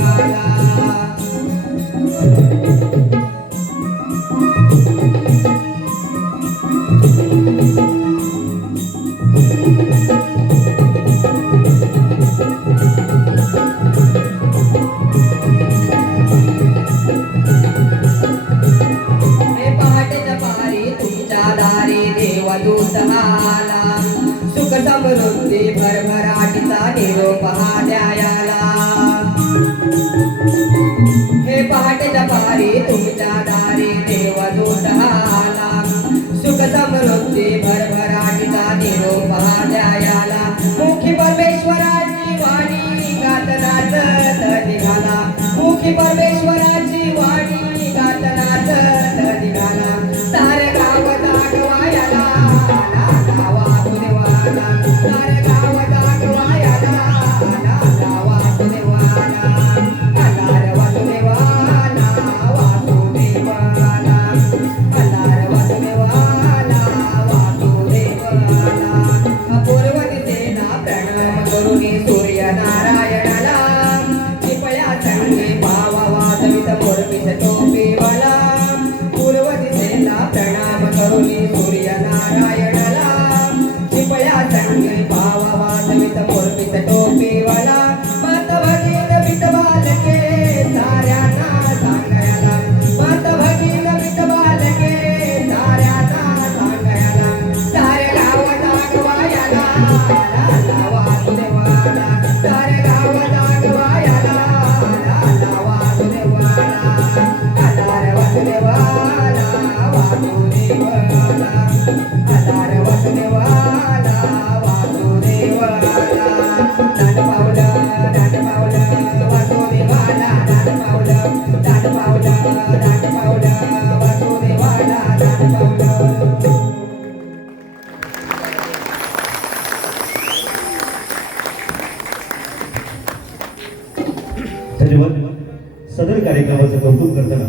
सदर कार्यक्रमाचं कौतुक करताना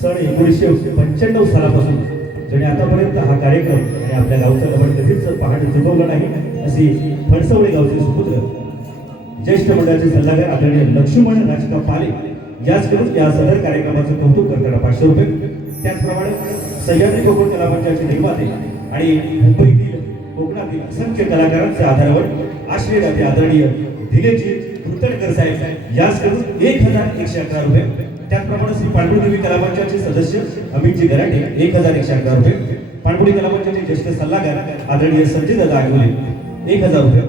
सन 1995 सालापासून ज्याने आतापर्यंत हा कार्यक्रम आणि आपल्या गावचा दमन कधीच पहाट चुकवला नाही अशी फणसवळे गावचे सुपुत्र ज्येष्ठ मंडळाचे सल्लागार आदरणीय लक्ष्मण राजका पाले याचकडून या सदर कार्यक्रमाचं कौतुक करताना 500 रुपये. त्याचप्रमाणे सह्याद्री कोकण कला मंचाचे निर्माते आणि मुंबईतील कोकणातील असंख्य कलाकारांच्या आधारावर आश्रयदाते आदरणीय दिनेशजी कुलतडकर साहेब याचकडून 1111 रुपये. त्याचप्रमाणे श्री पांडुदेवी कला मंचाचे सदस्य अमितजी गराटे 1111 रुपये. पाणबुडी कला मंचाचे ज्येष्ठ सल्लागार आदरणीय संजय दादा आगोले 1000 रुपये.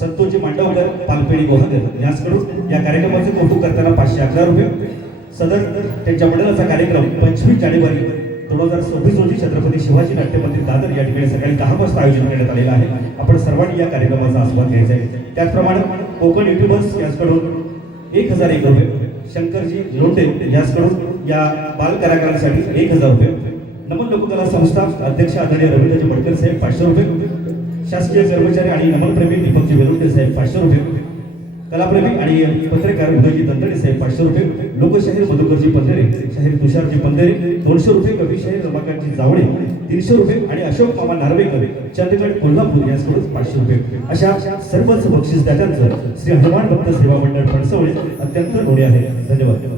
संतोषजी मांडवकर पालपेडी गोहागर याचकडून या कार्यक्रमाचे कौतुक करताना 511 रुपये. सदर त्यांच्या मंडळाचा कार्यक्रम 25 जानेवारी 2026 रोजी छत्रपती शिवाजी नाट्य मंदिर दादर या ठिकाणी सकाळी 10 वाजता आयोजित करण्यात आलेला आहे. आपण सर्वांनी या कार्यक्रमाचा आस्वाद घ्यायचा आहे. त्याचप्रमाणे कोकण युट्यूबर्स याचकडून 1001 रुपये. शंकरजी लोंढे याचकडून या बाल कलाकारांसाठी 1000 रुपये. नमन लोककला संस्था अध्यक्ष आदरणीय रवींद्रजी मडकर साहेब 500 रुपये. शासकीय कर्मचारी आणि नमनप्रेमी दीपकजी वेलुंडे साहेब 500 रुपये. कलाप्रेमी आणि पत्रकार उदयजी दंतडे साहेब 500 रुपये. लोकशाहीर मधुकरजी पंधरे, शाहीर तुषारजी पंधरे 200 रुपये. कवीशाहीर रमाकांतजी जावळे 300 रुपये आणि अशोक मामा नार्वेकर चंदगड कोल्हापूर याचकडून 500 रुपये. अशा सर्वच बक्षीसदात्यांचं श्री हनुमान भक्त सेवा मंडळ फणसवळे अत्यंत ऋणी आहे. धन्यवाद.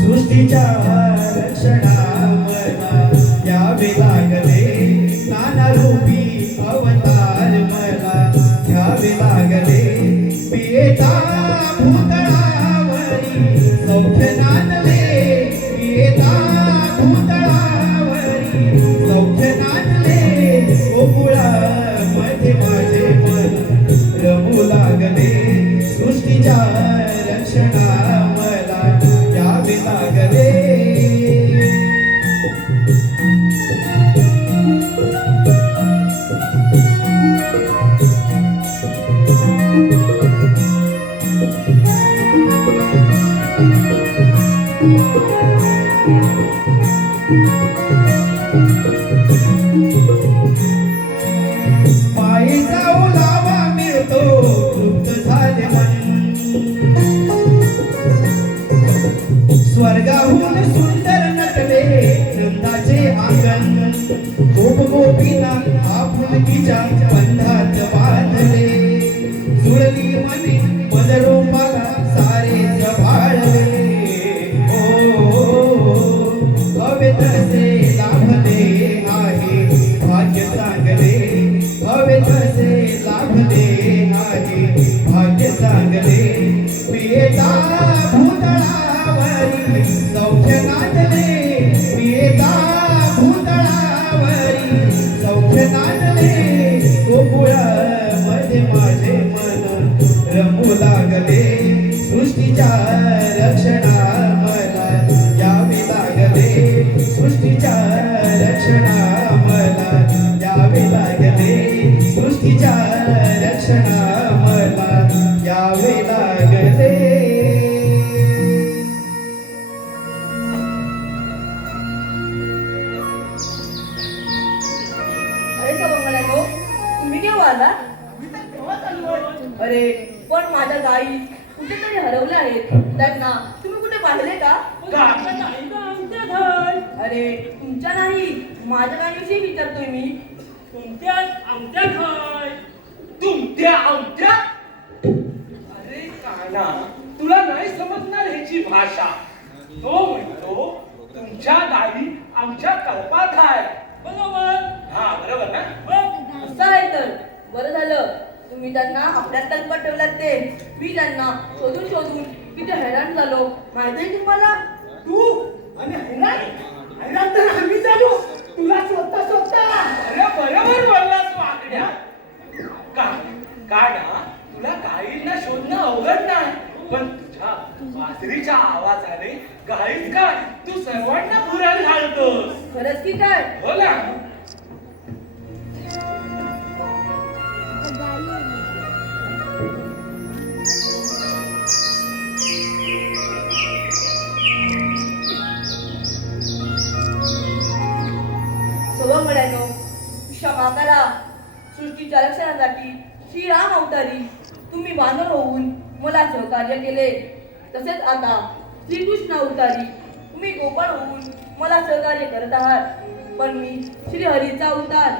सृष्टीच्या रक्षणाला यावे लागले, नाना रूपी अवतार मला घ्यावे लागले. पिता भूतळावरी सौख्य नांदले, पिता भूतळावरी सौख्य नांदले. गोकुळामध्ये माझे मन रमू लागले, सृष्टीच्या रक्षणा मला यावे लागले. मायेचा ओलावा मिळतो तृप्त झाले मन, स्वर्गाहून सुंदर नटले नंदाचे आंगण. गोप गोपीना आपुलकीच्या बंधात बांधले, जुळली मने मदरोपाला सारे जभाळले. हवे तसे लाभले आहे भाग्य चांगले, हवे तसे लाभले आहे भाग्य चांगले. पिता भूतळावरी सौख्य नांदले, पिता भूतळावरी सौख्य नांदले. गोकुळामध्ये माझे मन रमू लागले, सृष्टीच्या रक्षणा मला यावे लागले, सृष्टीच्या रक्षणा मला यावे लागले, सृष्टीच्या रक्षणा मला यावे लागले. अरे सवंगड्यानो, तुम्ही केव्हा आला? अरे पण माझ्या गाई कुठेतरी हरवल्या आहेत, त्यांना तुम्ही कुठे पाहिले का? अरे तुमच्या नाही, माझ्या गायीविषयी विचारतोय मी. तुमच्या आमच्या काय तुमच्या आमच्या? अरे काना, तुला नाही समजणार ह्याची भाषा. तो म्हणतो तुमच्या गावी आमच्या कल्पात आहे. बरोबर? हा बरोबर ना. मग असं आहे तर बरं झालं तुम्ही त्यांना आपल्या कल्पात ठेवलात. ते मी त्यांना शोधून शोधून किती हैराण झालो माहिती तुम्हाला. तू आणि हैराण हैराण तर आम्ही झालो तुला स्वतः स्वतः. अरे बरोबर बोललास वाकड्या. का ना तुला गाईंना शोधणं अवघड नाही, पण तुझ्या बासरीच्या आवाजाने गाईच काय तू सर्वांना पुरायला घालतोस. खरंच की काय? हो ना. सृष्टीच्या रक्षणासाठी श्रीराम अवतारी तुम्ही बांधव होऊन मला सहकार्य केले. तसेच आता श्रीकृष्ण अवतारी तुम्ही गोपाळ होऊन मला सहकार्य करत आहात. पण मी श्रीहरीचा अवतार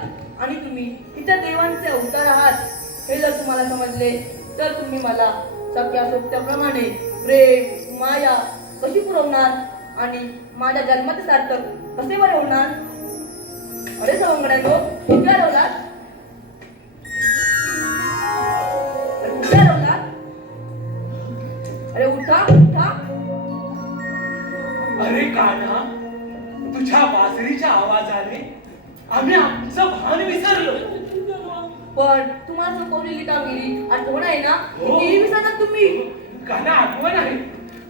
आणि तुम्ही इतर देवांचे अवतार आहात हे जर तुम्हाला समजले तर तुम्ही मला सख्या सोबत्याप्रमाणे प्रेम माया कशी पुरवणार आणि माझ्या जन्माचे सार्थक कसे बरे होणार? अरे सवंगड्यांनो, कुठे हरवलात? कुठे हरवलात? अरे उठा उठा. अरे कान्हा, तुझ्या बासरीच्या आवाजाने आम्ही आमचं भान विसरलो. पण तुम्हाला सोपवलेली कामगिरी आठवण आहे ना? हो. ती विसरणार तुम्ही? कान्हा, आठवण आहे.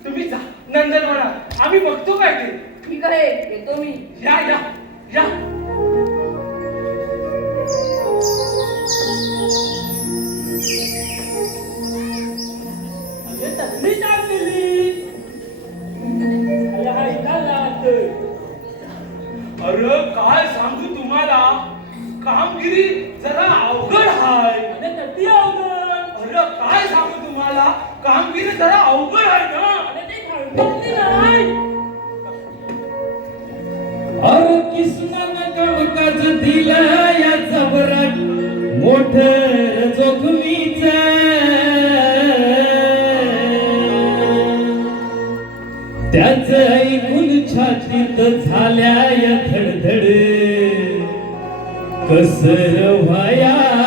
तुम्ही जा नंदनवनात, आम्ही बघतो काय ते. ठीक आहे, येतो मी. या या या. अरे काय सांगू तुम्हाला, कामगिरी जरा अवघड हाय. अरे काय सांगू तुम्हाला, कामगिरी जरा अवघड आहे ना. अरे किसनानं कामकाज दिलं या जबरात मोठं जोखमीचं. त्याच ऐकून छातीत झाल्या या धडधड कसर व्हायाच.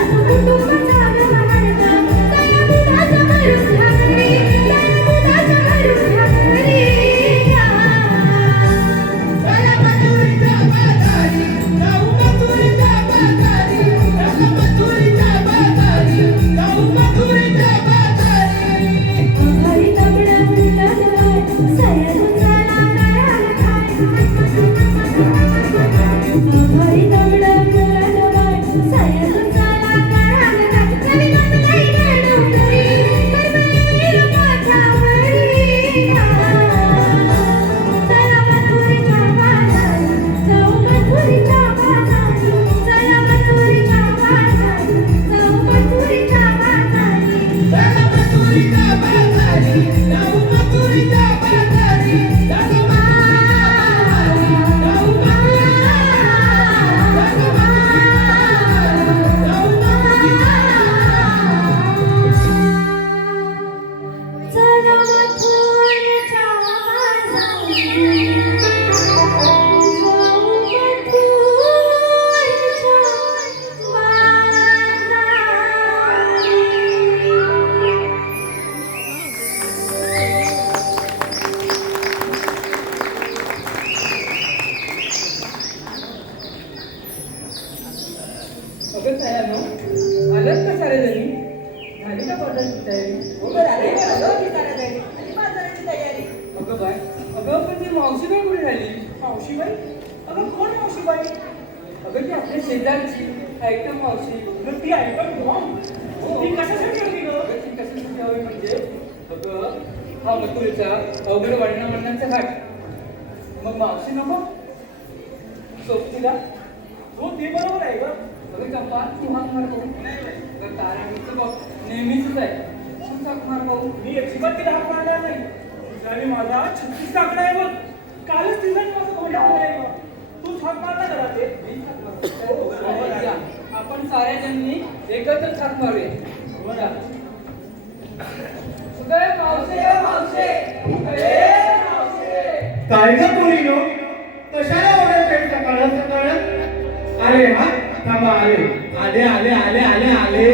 माझं कुटुंब झालं महाडकं दया मुलाचं भरून घागरी दया मुलाचं भरून घागरी चला मथुरीच्या बाजारी जाऊ मथुरीच्या बाजारी चला मथुरीच्या बाजारी जाऊ मथुरीच्या बाजारी आभारी दगडं उलटत वाट सयातून झाला नारळ खाय आभारी दगडं उलटत वाट सयातून झाला नारळ खाय कवी बसलंय गडोदरी करबळील माथ्यावरी चला मथुरीच्या बाजारी जाऊ मथुरीच्या बाजारी चला मथुरीच्या बाजारी जाऊ मथुरीच्या बाजारी चला मथुरीच्या बाजारी जाऊ मथुरीच्या बाजारी चला चला मथुरीच्या बाजारी जाऊ मथुरीच्या अगं तयार आलात का सारे जणी झाली का बाजाराची तयारी अगं बाय अगं पण ती मावशीबाई कुठे झाली मावशीबाई अगं कोण मावशीबाई अगं ती आपल्या शेजारची ऐकता मावशी मग ती ऐकत ती कशासाठी हवी गं अगं ती कशासाठी हवी म्हणजे अगं हा मथुरेचा अवघड वर्णनाचा घाट मग मावशी नको सोबतीला हो ते बरोबर आहे गं अगं चंपा तू हाक मार भाऊ अगं ताराणीचं बघ नेहमीच आहे तू हाक मार भाऊ मी अजिबात तिला हाक मारणार नाही आणि माझा 36 आकडा आहे बघ कालच तिला माझं घोडा आहे बघ तूच हाक मारला करा ते मी हाक मारतो आपण साऱ्या जणांनी एकत्रच हाक मारूया बघा सुगळे मावशे मावशे काय ग पोरीनो कशाला ओरडते सकाळ सकाळ अरे हा थांबा आले आले आले आले आले आले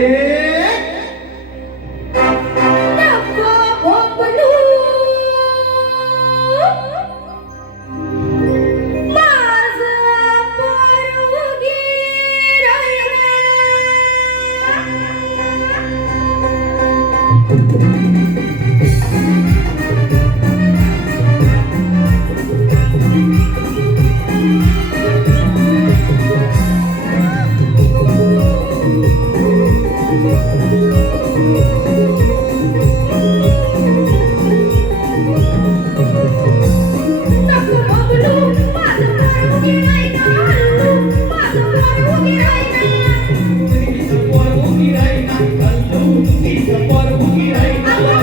नको भोपलू माझं पोरगी नको भोपलू माझं पोरगी राहिना हल्लू माझं पोरगी राहिना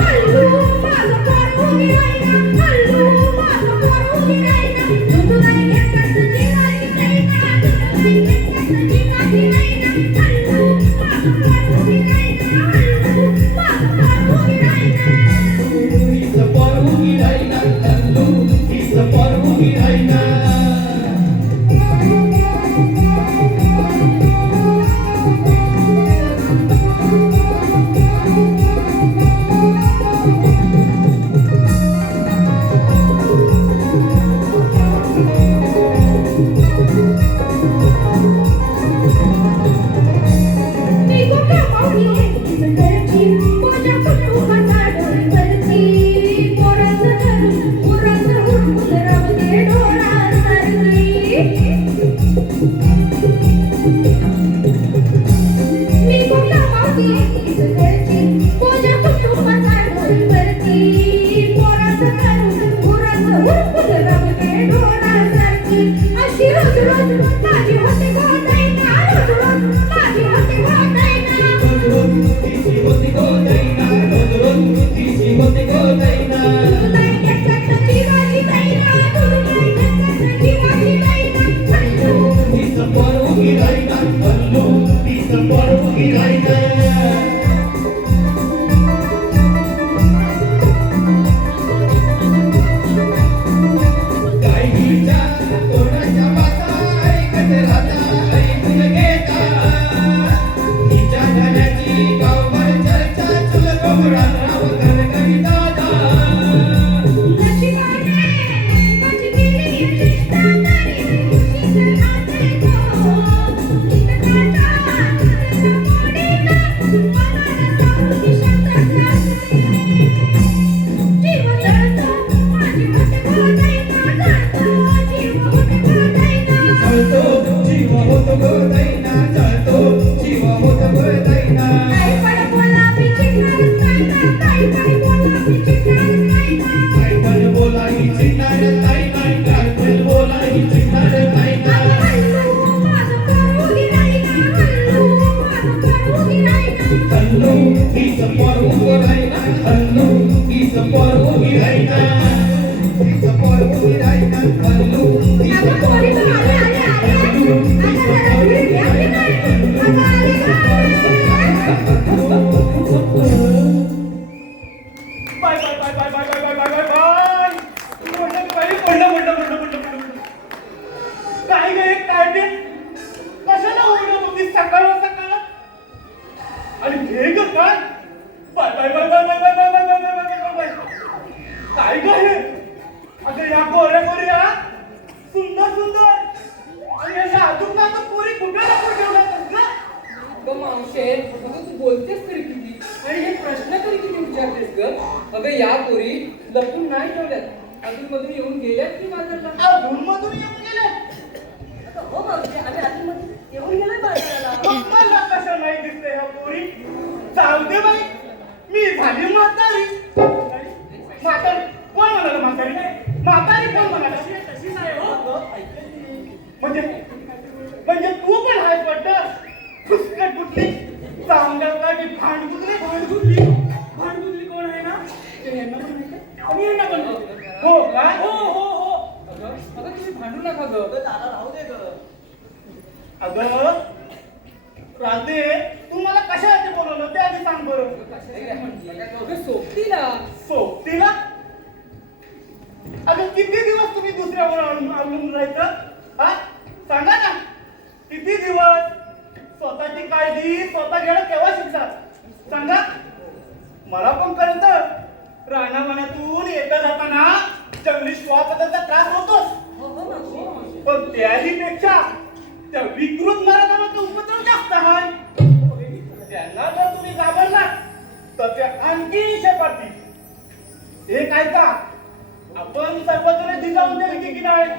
हल्लू माझं पोरगी राहिना हल्लू माझं पोरगी राहिना तू नाही घेतस जीवाची राहिना तू नाही घेतस जीवाची राहिना हल्लू माझं पोरगी राहिना हल्लू माझं पोरगी राहिना मी गोका पावली एकटीच घरची माझ्या कुटुंबाचा डोळीवरती पोराचं धरून पोराचं हुरमुल राहते डोळ्यासारखी मी गोका पावली एकटीच घरची माझ्या कुटुंबाचा डोळीवरती पोराचं धरून पोराचं हुरमुल राहते डोळ्यासारखी अशी रोज रोज माझी होते गोदाईना रोज रोज माझी होते गोदाईना तू नाही घेतलं जीवाची जाईना तू नाही घेतलं जीवाची जाईना कोणाच्या बाता ऐकत राहता ऐकून घेता वर जाईना काही पण बोला मी चिडणारच नाही ना, काही पण बोला मी चिडणारच नाही ना. काय पण बोला ही चिडणार नाही नाही काय पण बोला ही चिडणार नाही ना हल्लू माझं पोर उगी राहीना, हल्लू माझं पोर उगी राहीना. हल्लू हीच पोर उभी राहीना हल्लू हीच पोर उभी राहीना हीच पोर उभी राहीना हल्लू हीच अगं पोर पोरी तू उभी आले आले आले. अगं जरा धीर घ्या की नाही. अगं आले bye bye bye bye bye bye bye bye bye. म्हणलं. काय गे काय ते कशाला ओरडत होती सकाळ सकाळ आणि हे ग काय bye bye bye bye bye bye bye bye bye bye bye bye. काय ग हे अगं या गोऱ्या गोऱ्या सुंदर सुंदर आणि या अजून ना पोरी कुठे ना कुठे ठेवल्यात ना. अगं मावशे, अगं तू बोलतेस तरी किती आणि हे प्रश्न तरी किती विचारतेस ग? अगं या पोरी लपून नाही ठेवल्यात, अजून मधून येऊन गेल्यात की बाजारला. अजून मधून येऊन गेले हो मावशी आम्ही आतमध्ये येऊन गेलोय बाजाराला. मला कशा नाही दिसते ह्या पोरी. जाऊ दे बाई मी झाली म्हातारी. म्हातारी कोण म्हणाल म्हातारी म्हातारी कोण म्हणाल तशीच आहे हो. म्हणजे तू पण आहे पट्ट फुसकट कुठली चांगल्या की भांडकुदली कोण आहे ना ते यांना पण नाही का? आणि यांना पण नाही. हो का हो हो हो. अगं तुम्ही भांडू नका ग. दादा राहू दे ग. अगं राधे तू मला कशासाठी बोलवलं ते आधी सांग बरं. अगं सोबतीला. सोबतीला अगं किती दिवस तुम्ही दुसऱ्यावर अवलंबून राहायचं हा सांगा ना किती दिवस. स्वतःची काळजी स्वतः घेणं केव्हा शिकतात सांगा. मला पण कळतं रानावनातून येता जाताना जंगली श्वापदाचा त्रास होतोच, पण त्याही पेक्षा त्या विकृत नराधमाचा उपद्रव जास्त आहे. त्यांना जर तुम्ही घाबरला तर ते आणखी शेपाटी. हे काय का आपण सर्वजण दिजावून दिली की नाही.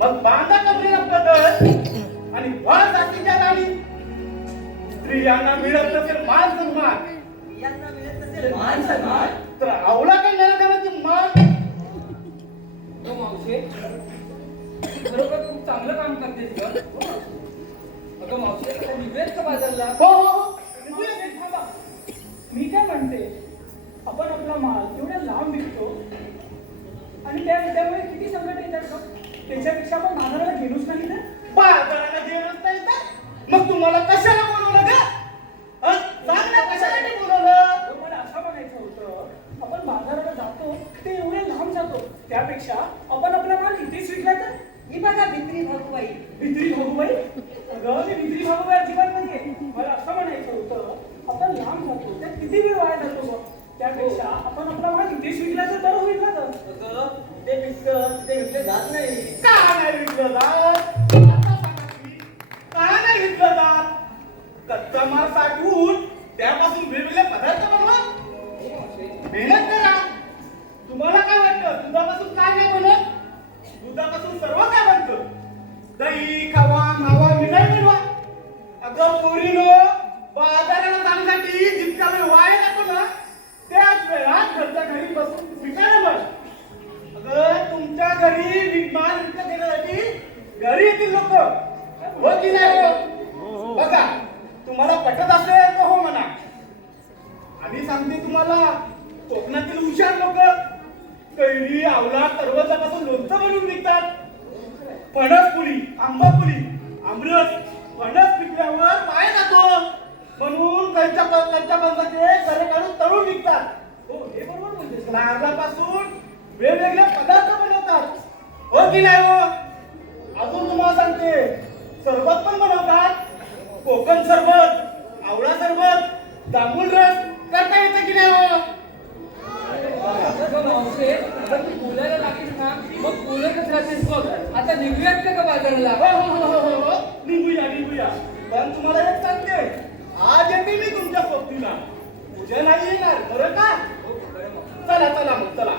मग बांधा कमरेला पदर आणि वाद जातीच्या दाणी. स्त्रियांना मिळत नसेल मान सन्मान यांना मिळत नसेल मान सन्मान तर आवला काही नराधमाची मान. हो मावशे, बरोबर खूप चांगलं काम करतेस ग. अगं मावशे, आता निघूयात का बाजारला? हो हो हो. थांबा. मी काय म्हणते आपण आपला माल एवढ्या लांब विकतो आणि त्यामुळे किती संकट येतात का? त्याच्यापेक्षा आपण बाजाराला गेलोच नाही तर. बाजाराला गेलोच नाही तर मग तुम्हाला कशाला बोलवलं ग? सांग ना कशासाठी बोलवलं? मला असं म्हणायचं होतं आपण बाजाराला जातो ते एवढे लांब जातो त्यापेक्षा आपण आपला माल इथेच विकला तर. ही बघा भित्री भागूबाई. भित्री भागूबाई? अगं मी भित्री भागूबाई अजिबात नाहीये. मला असं म्हणायचं होतं आपण लांब जातो त्यात किती वेळ वाया जातो बघ. त्यापेक्षा आपण आपला माल इथेच विकला तर बरं होईल ना ग. ते विकलं जात नाही. का नाही विकलं जात? आता सांगा तुम्ही. का नाही विकलं जात? कच्चा माल साठवून त्यापासून वेगवेगळे पदार्थ बनवा. मेहनत करा. तुम्हाला काय वाटतं दुधापासून काय नाही बनत? दुधापासून सर्व काय बनतं. दही खवा मावा मिठाई मिळवा. अगं पोरीनो बाजाराला जाण्यासाठी जितका वेळ वाया जातो ना त्याच वेळात घरच्या घरी बसून विकायला बस. अगं तुमच्या घरी माल विकत घेण्यासाठी घरी येतील लोक हो की नाही हो? बघा तुम्हाला पटत असेल तर हो म्हणा. आम्ही सांगते तुम्हाला कोकणातील हुशार लोक कैरी आवळा तरवजापासून लोणचं बनवून विकतात. फणस पुली आंबा पुली आमरस फणस पिकल्यावर पाय जातो म्हणून त्यांच्या पंचाचे सरे काढून तळून विकतात. हो हे बरोबर बोलतेस. नारळापासून वेगवेगळे पदार्थ बनवतात हो की नाही हो? अजून तुम्हाला सांगते सरबत पण बनवतात. कोकण सरबत आवळा सरबत जांभूळ रस करता येतं की नाही हो? अगं मावशे, जर तू बोलायला लागलीस ना मग बोलतच राहतेस बघ. आता निघूयात का बाजाराला? हो निघूया. पण तुम्हाला एक सांगते आज येते मी तुमच्या सोबतीला उद्या नाही येणार बरं का? चला मग चला.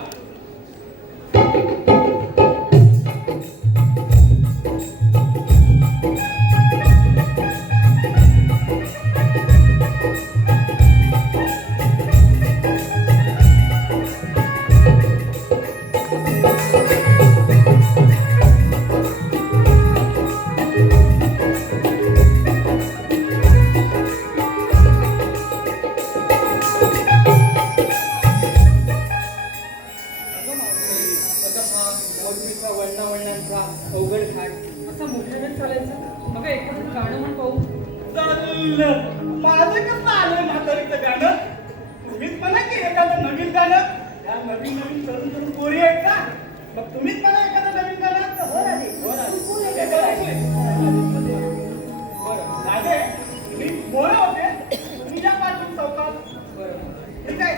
माझं कसं आलं म्हातारीचं गाणं? तुम्हीच म्हणा की एखादं नवीन गाणं. या नवीन नवीन तरुण तरुण पोरी आहेत का? मग तुम्हीच म्हणा एखादं नवीन गाणं. हो राजे, हो राजे. बरं राजे, तुम्ही मोरे होते, तुम्ही या पाठवून चौकात. बरं ठीक आहे.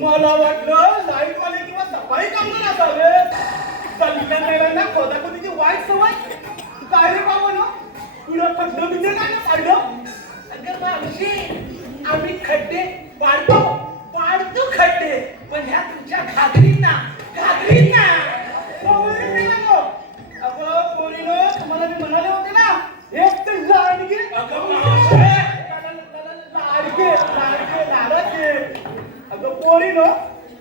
मला वाटलं लाईट वाले किंवा सफाई कामगार असावे. चालल्या मेळ्यांना खोदाखोदीची वाईट सवय. काय रे बाबा ना तुला खड्डे बिड्डे काय पाडलं? अगं मावशी आम्ही खड्डे पाडतो खड्डे, पण ह्या तुमच्या घागरींना अगं पोरीनो तुम्हाला मी म्हणाले होते ना एक तर लाडके लाडाचे. अगं पोरीनो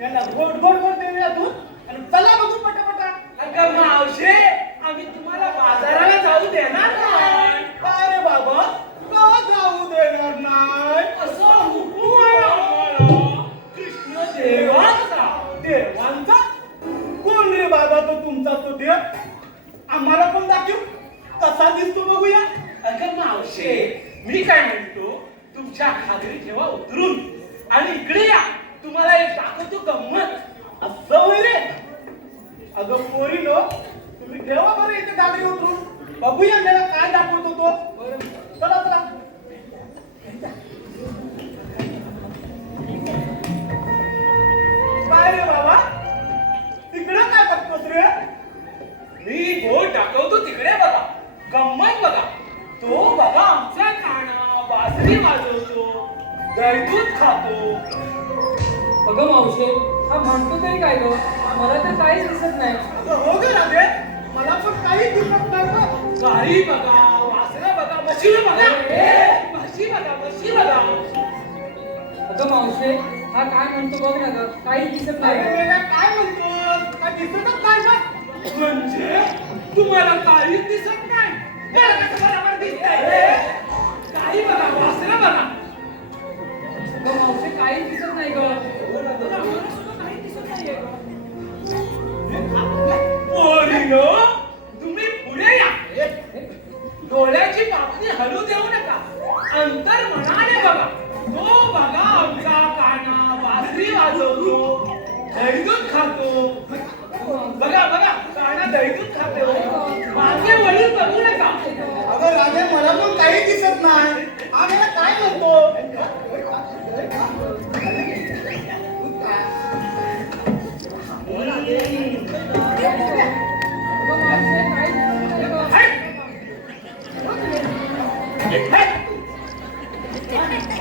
यांना गोड देऊयातून आणि चला बघू पटापटा. अगं मावशे आम्ही तुम्हाला बाजाराला जाऊ देणार नाही. अरे बाबा का जाऊ देणार नाही? असं हुकूम आहे आम्हाला कृष्ण देवांचा. कोण रे बाबा तो तुमचा तो देव? आम्हाला पण दाखव कसा दिसतो बघूया. अगं मावशे मी काय म्हणतो तुमच्या खात्री ठेवा उतरून आणि इकडे या. तुम्हाला एक दाखवतो गंमत. असं होय रे? अगं पोरीनो तुम्ही ठेवा बरं इथे गाडी उतरून बघूया मला काय दाखवतो तो. चला चला. काय रे बाबा तिकडे काय बघतोस रे? मी बोट दाखवतो तिकडे बघा. गंमत बघा. तो बघा आमचा काना बासरी वाजवतो, दूध खातो. अगं मावशे हा म्हणतो तरी काय ग? मला तर काहीच दिसत नाही. अगं हो गे राजे मला पण काही दिसत नाही. गाई बघा, वासरं बघा, म्हशी बघा, म्हशी बघा. अगं मावशे हा काय म्हणतो बघ ना ग, काहीच दिसत नाही. काय म्हणतो? काय दिसतच नाही का? म्हणजे तुम्हाला काहीच दिसत नाही? मला कसं बरोबर दिसतंय? काही बघा, वासरं बघा. अगं मावशे काहीच दिसत नाही ग. पोरीनो तुम्ही पुढे या. डोळ्याची पापणी हलू देऊ नका. अंतर मनाने बघा. तो बघा आमचा काना बासरी वाजवतो, दूध खातो. बघा काना दूध खातो. मागे वळून बघू नका. अगं राजे मला पण काही दिसत नाही. आम्हाला काय म्हणतो?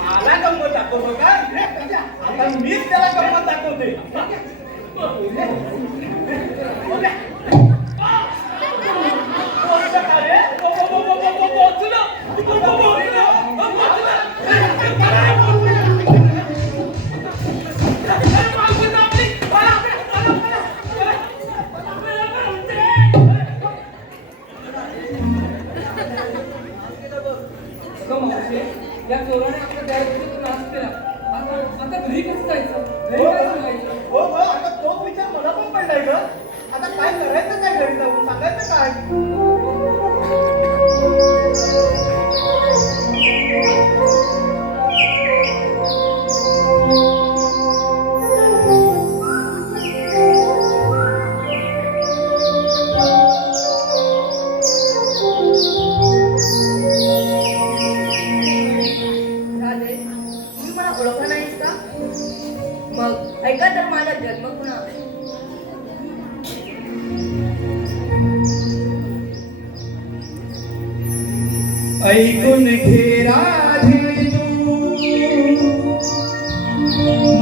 मला गंमत दाखवतो का? आता मीच त्याला गंमत दाखवते. पोचलं. ग मावशे, या चोराने आपल्या दयाचा नाश केला. आता घरी कसं जायचं? घरी हो काय सांगायचं? हो, आता तोच विचार मला पण पडलाय ग. आता काय करायचं, काय घरी जाऊन सांगायचं काय? राधे, तुम्ही मला ओळखला नाहीस का? मग ऐका तर माझा जन्म पुन्हा. ऐकून घे राधे तू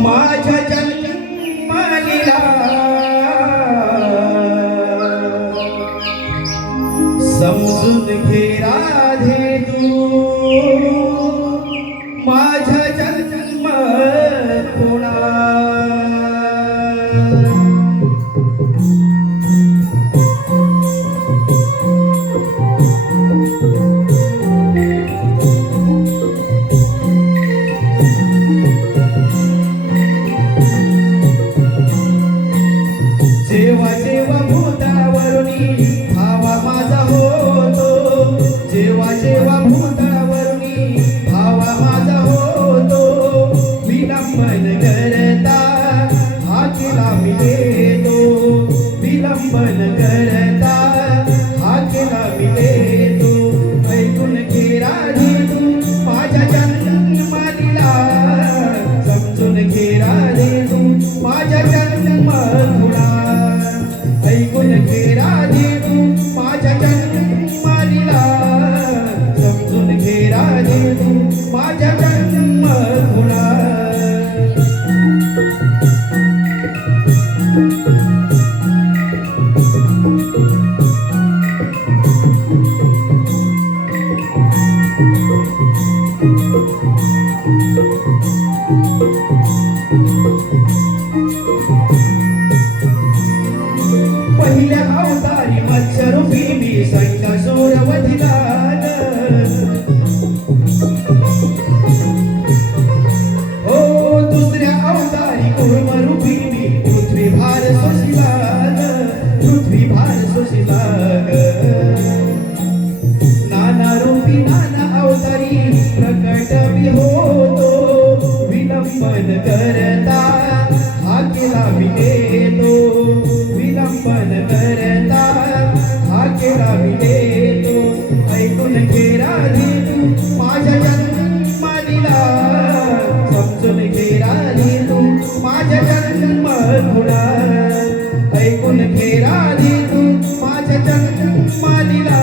माझ्या जन्मालीला, समजून घे राधे तू माझ्या जन्म कोणा. जेव्हा जेव्हा भूतळावरुनी भावा माझा होतो, जेव्हा जेव्हा भूतळावरुनी भावा माझा होतो, विलंबन करता हाकेला मी देतो, विलंबन करता हाकेला मी देतो. ऐकून घे राधे तू माझ्या जन्मालीला, समजून घे राधे तू माझ्या जन्म थोडा. ऐकून घे राधे तू माझ्या जन्मालीला, समजून घे राधे तू माझ्या जन्म थोडा. पहिल्या अवतारी मत्स्यरूपी मी संकसूरवधिला, हो दुसऱ्या अवतारी कूर्मरूपी मी पृथ्वीभार सोशिला, पृथ्वीभार सोशिला. नाना रूपी नाना अवतारी प्रकट मी होतो, विलंबन करता हाकेला मी देतो, विलंबन करता हाकेला मी देतो. ऐकून घे राधे तू माझ्या जन्मालीला, समजून घे राधे तू माझ्या जन्म थोडा. ऐकून घे राधे तू माझ्या जन्मालीला,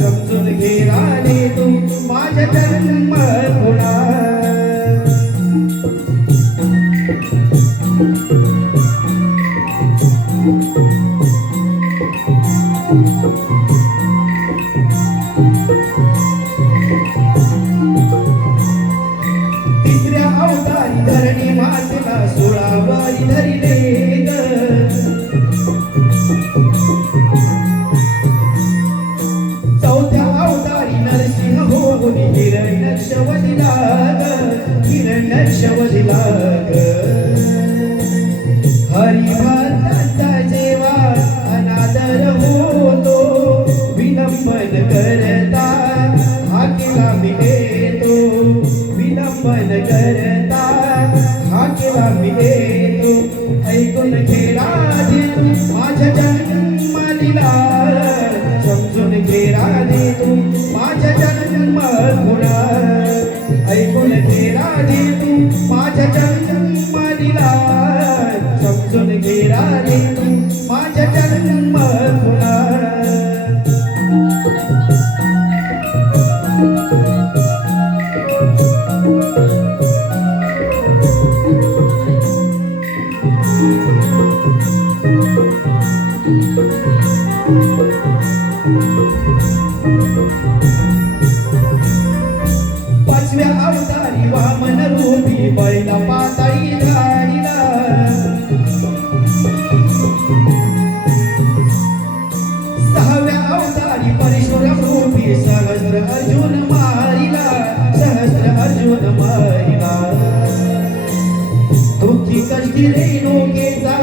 समजून घे राधे तू माझ्या जन्म थोडा. तिसऱ्या अवतारी धरणी मातेला 16 वारी धरिले ग, चौथ्या अवतारी नरसिंह होऊन हिरण्यक्षवधिला ग, हिरण्यक्षवधिला ग. हरिभक्तांचा जेव्हा अनादर होतो, विलंबन करता हाकेला मी देतो, विलंबन करता हाकेला मी देतो. ऐकून घे राधे तू माझ्या जन्मालीला, समजून घे राधे तू माझ्या जन्म थोडा. ऐकून घे राधे तू माझ्या जन्मालीला, समजून घे राधे तू माझ्या जन्म थोडा. महिला तुझी कष्टी रेणुकेचा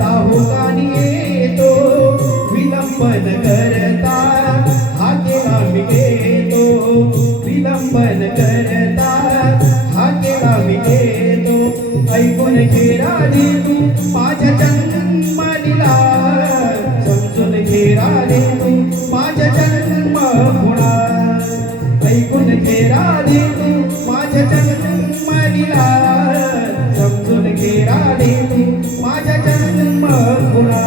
ताहुकानी येतो विलंबन करता हा केला मी घेतो विलंबन करता हा केला मी घेतो ऐकून घे राधे तू माझ्या जन्मलीला समजून घे राधे तू माझ्या जन्म गुणा ऐकून घे राधे तू माझ्या जन्मलीला समजून घे राधे तू माझ्या जन्म गुणा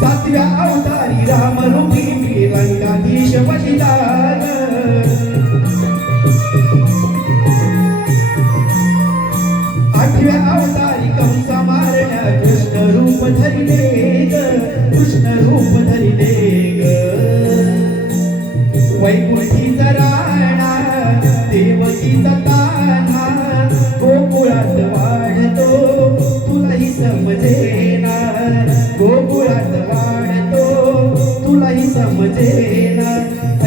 सातव्या अवतारी रामरूपी मी रंगाधीश बलिदान आठव्या अवतारी कंसा मारण्या कृष्ण रूप धरिले ग कृष्ण रूप धरिले ग वैकुंठीचा राणा देवकीचा ताना गोकुळात वाढतो तुलाही समजेना गोकुळात वाढतो तुलाही समजेना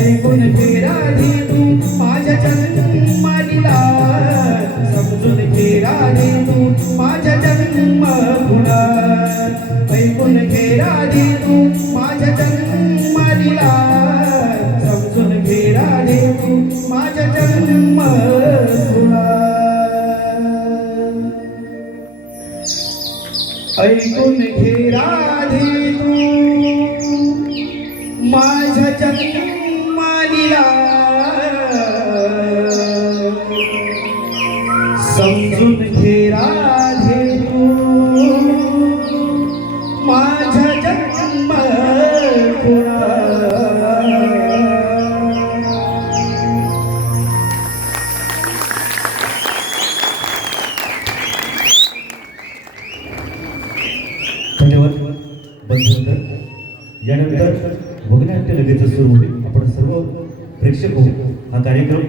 ऐकून घे राधे तू माझ्या जन्मलीला समजून घे राधे तू माझ्या जन्म गुणा ऐकून घे राधे तू माझ्या जन्मलीला समजून घे राधे तू माझ्या जन्म गुणा ऐकून घे राधे तू माझ्या जन्मलीला समजून घे राधे तू माझ्या जन्म गुणा धन्यवाद बंधुतर. यानंतर भगनाट्य लगेच सुरू होईल. आपण सर्व प्रेक्षक हो हा कार्यक्रम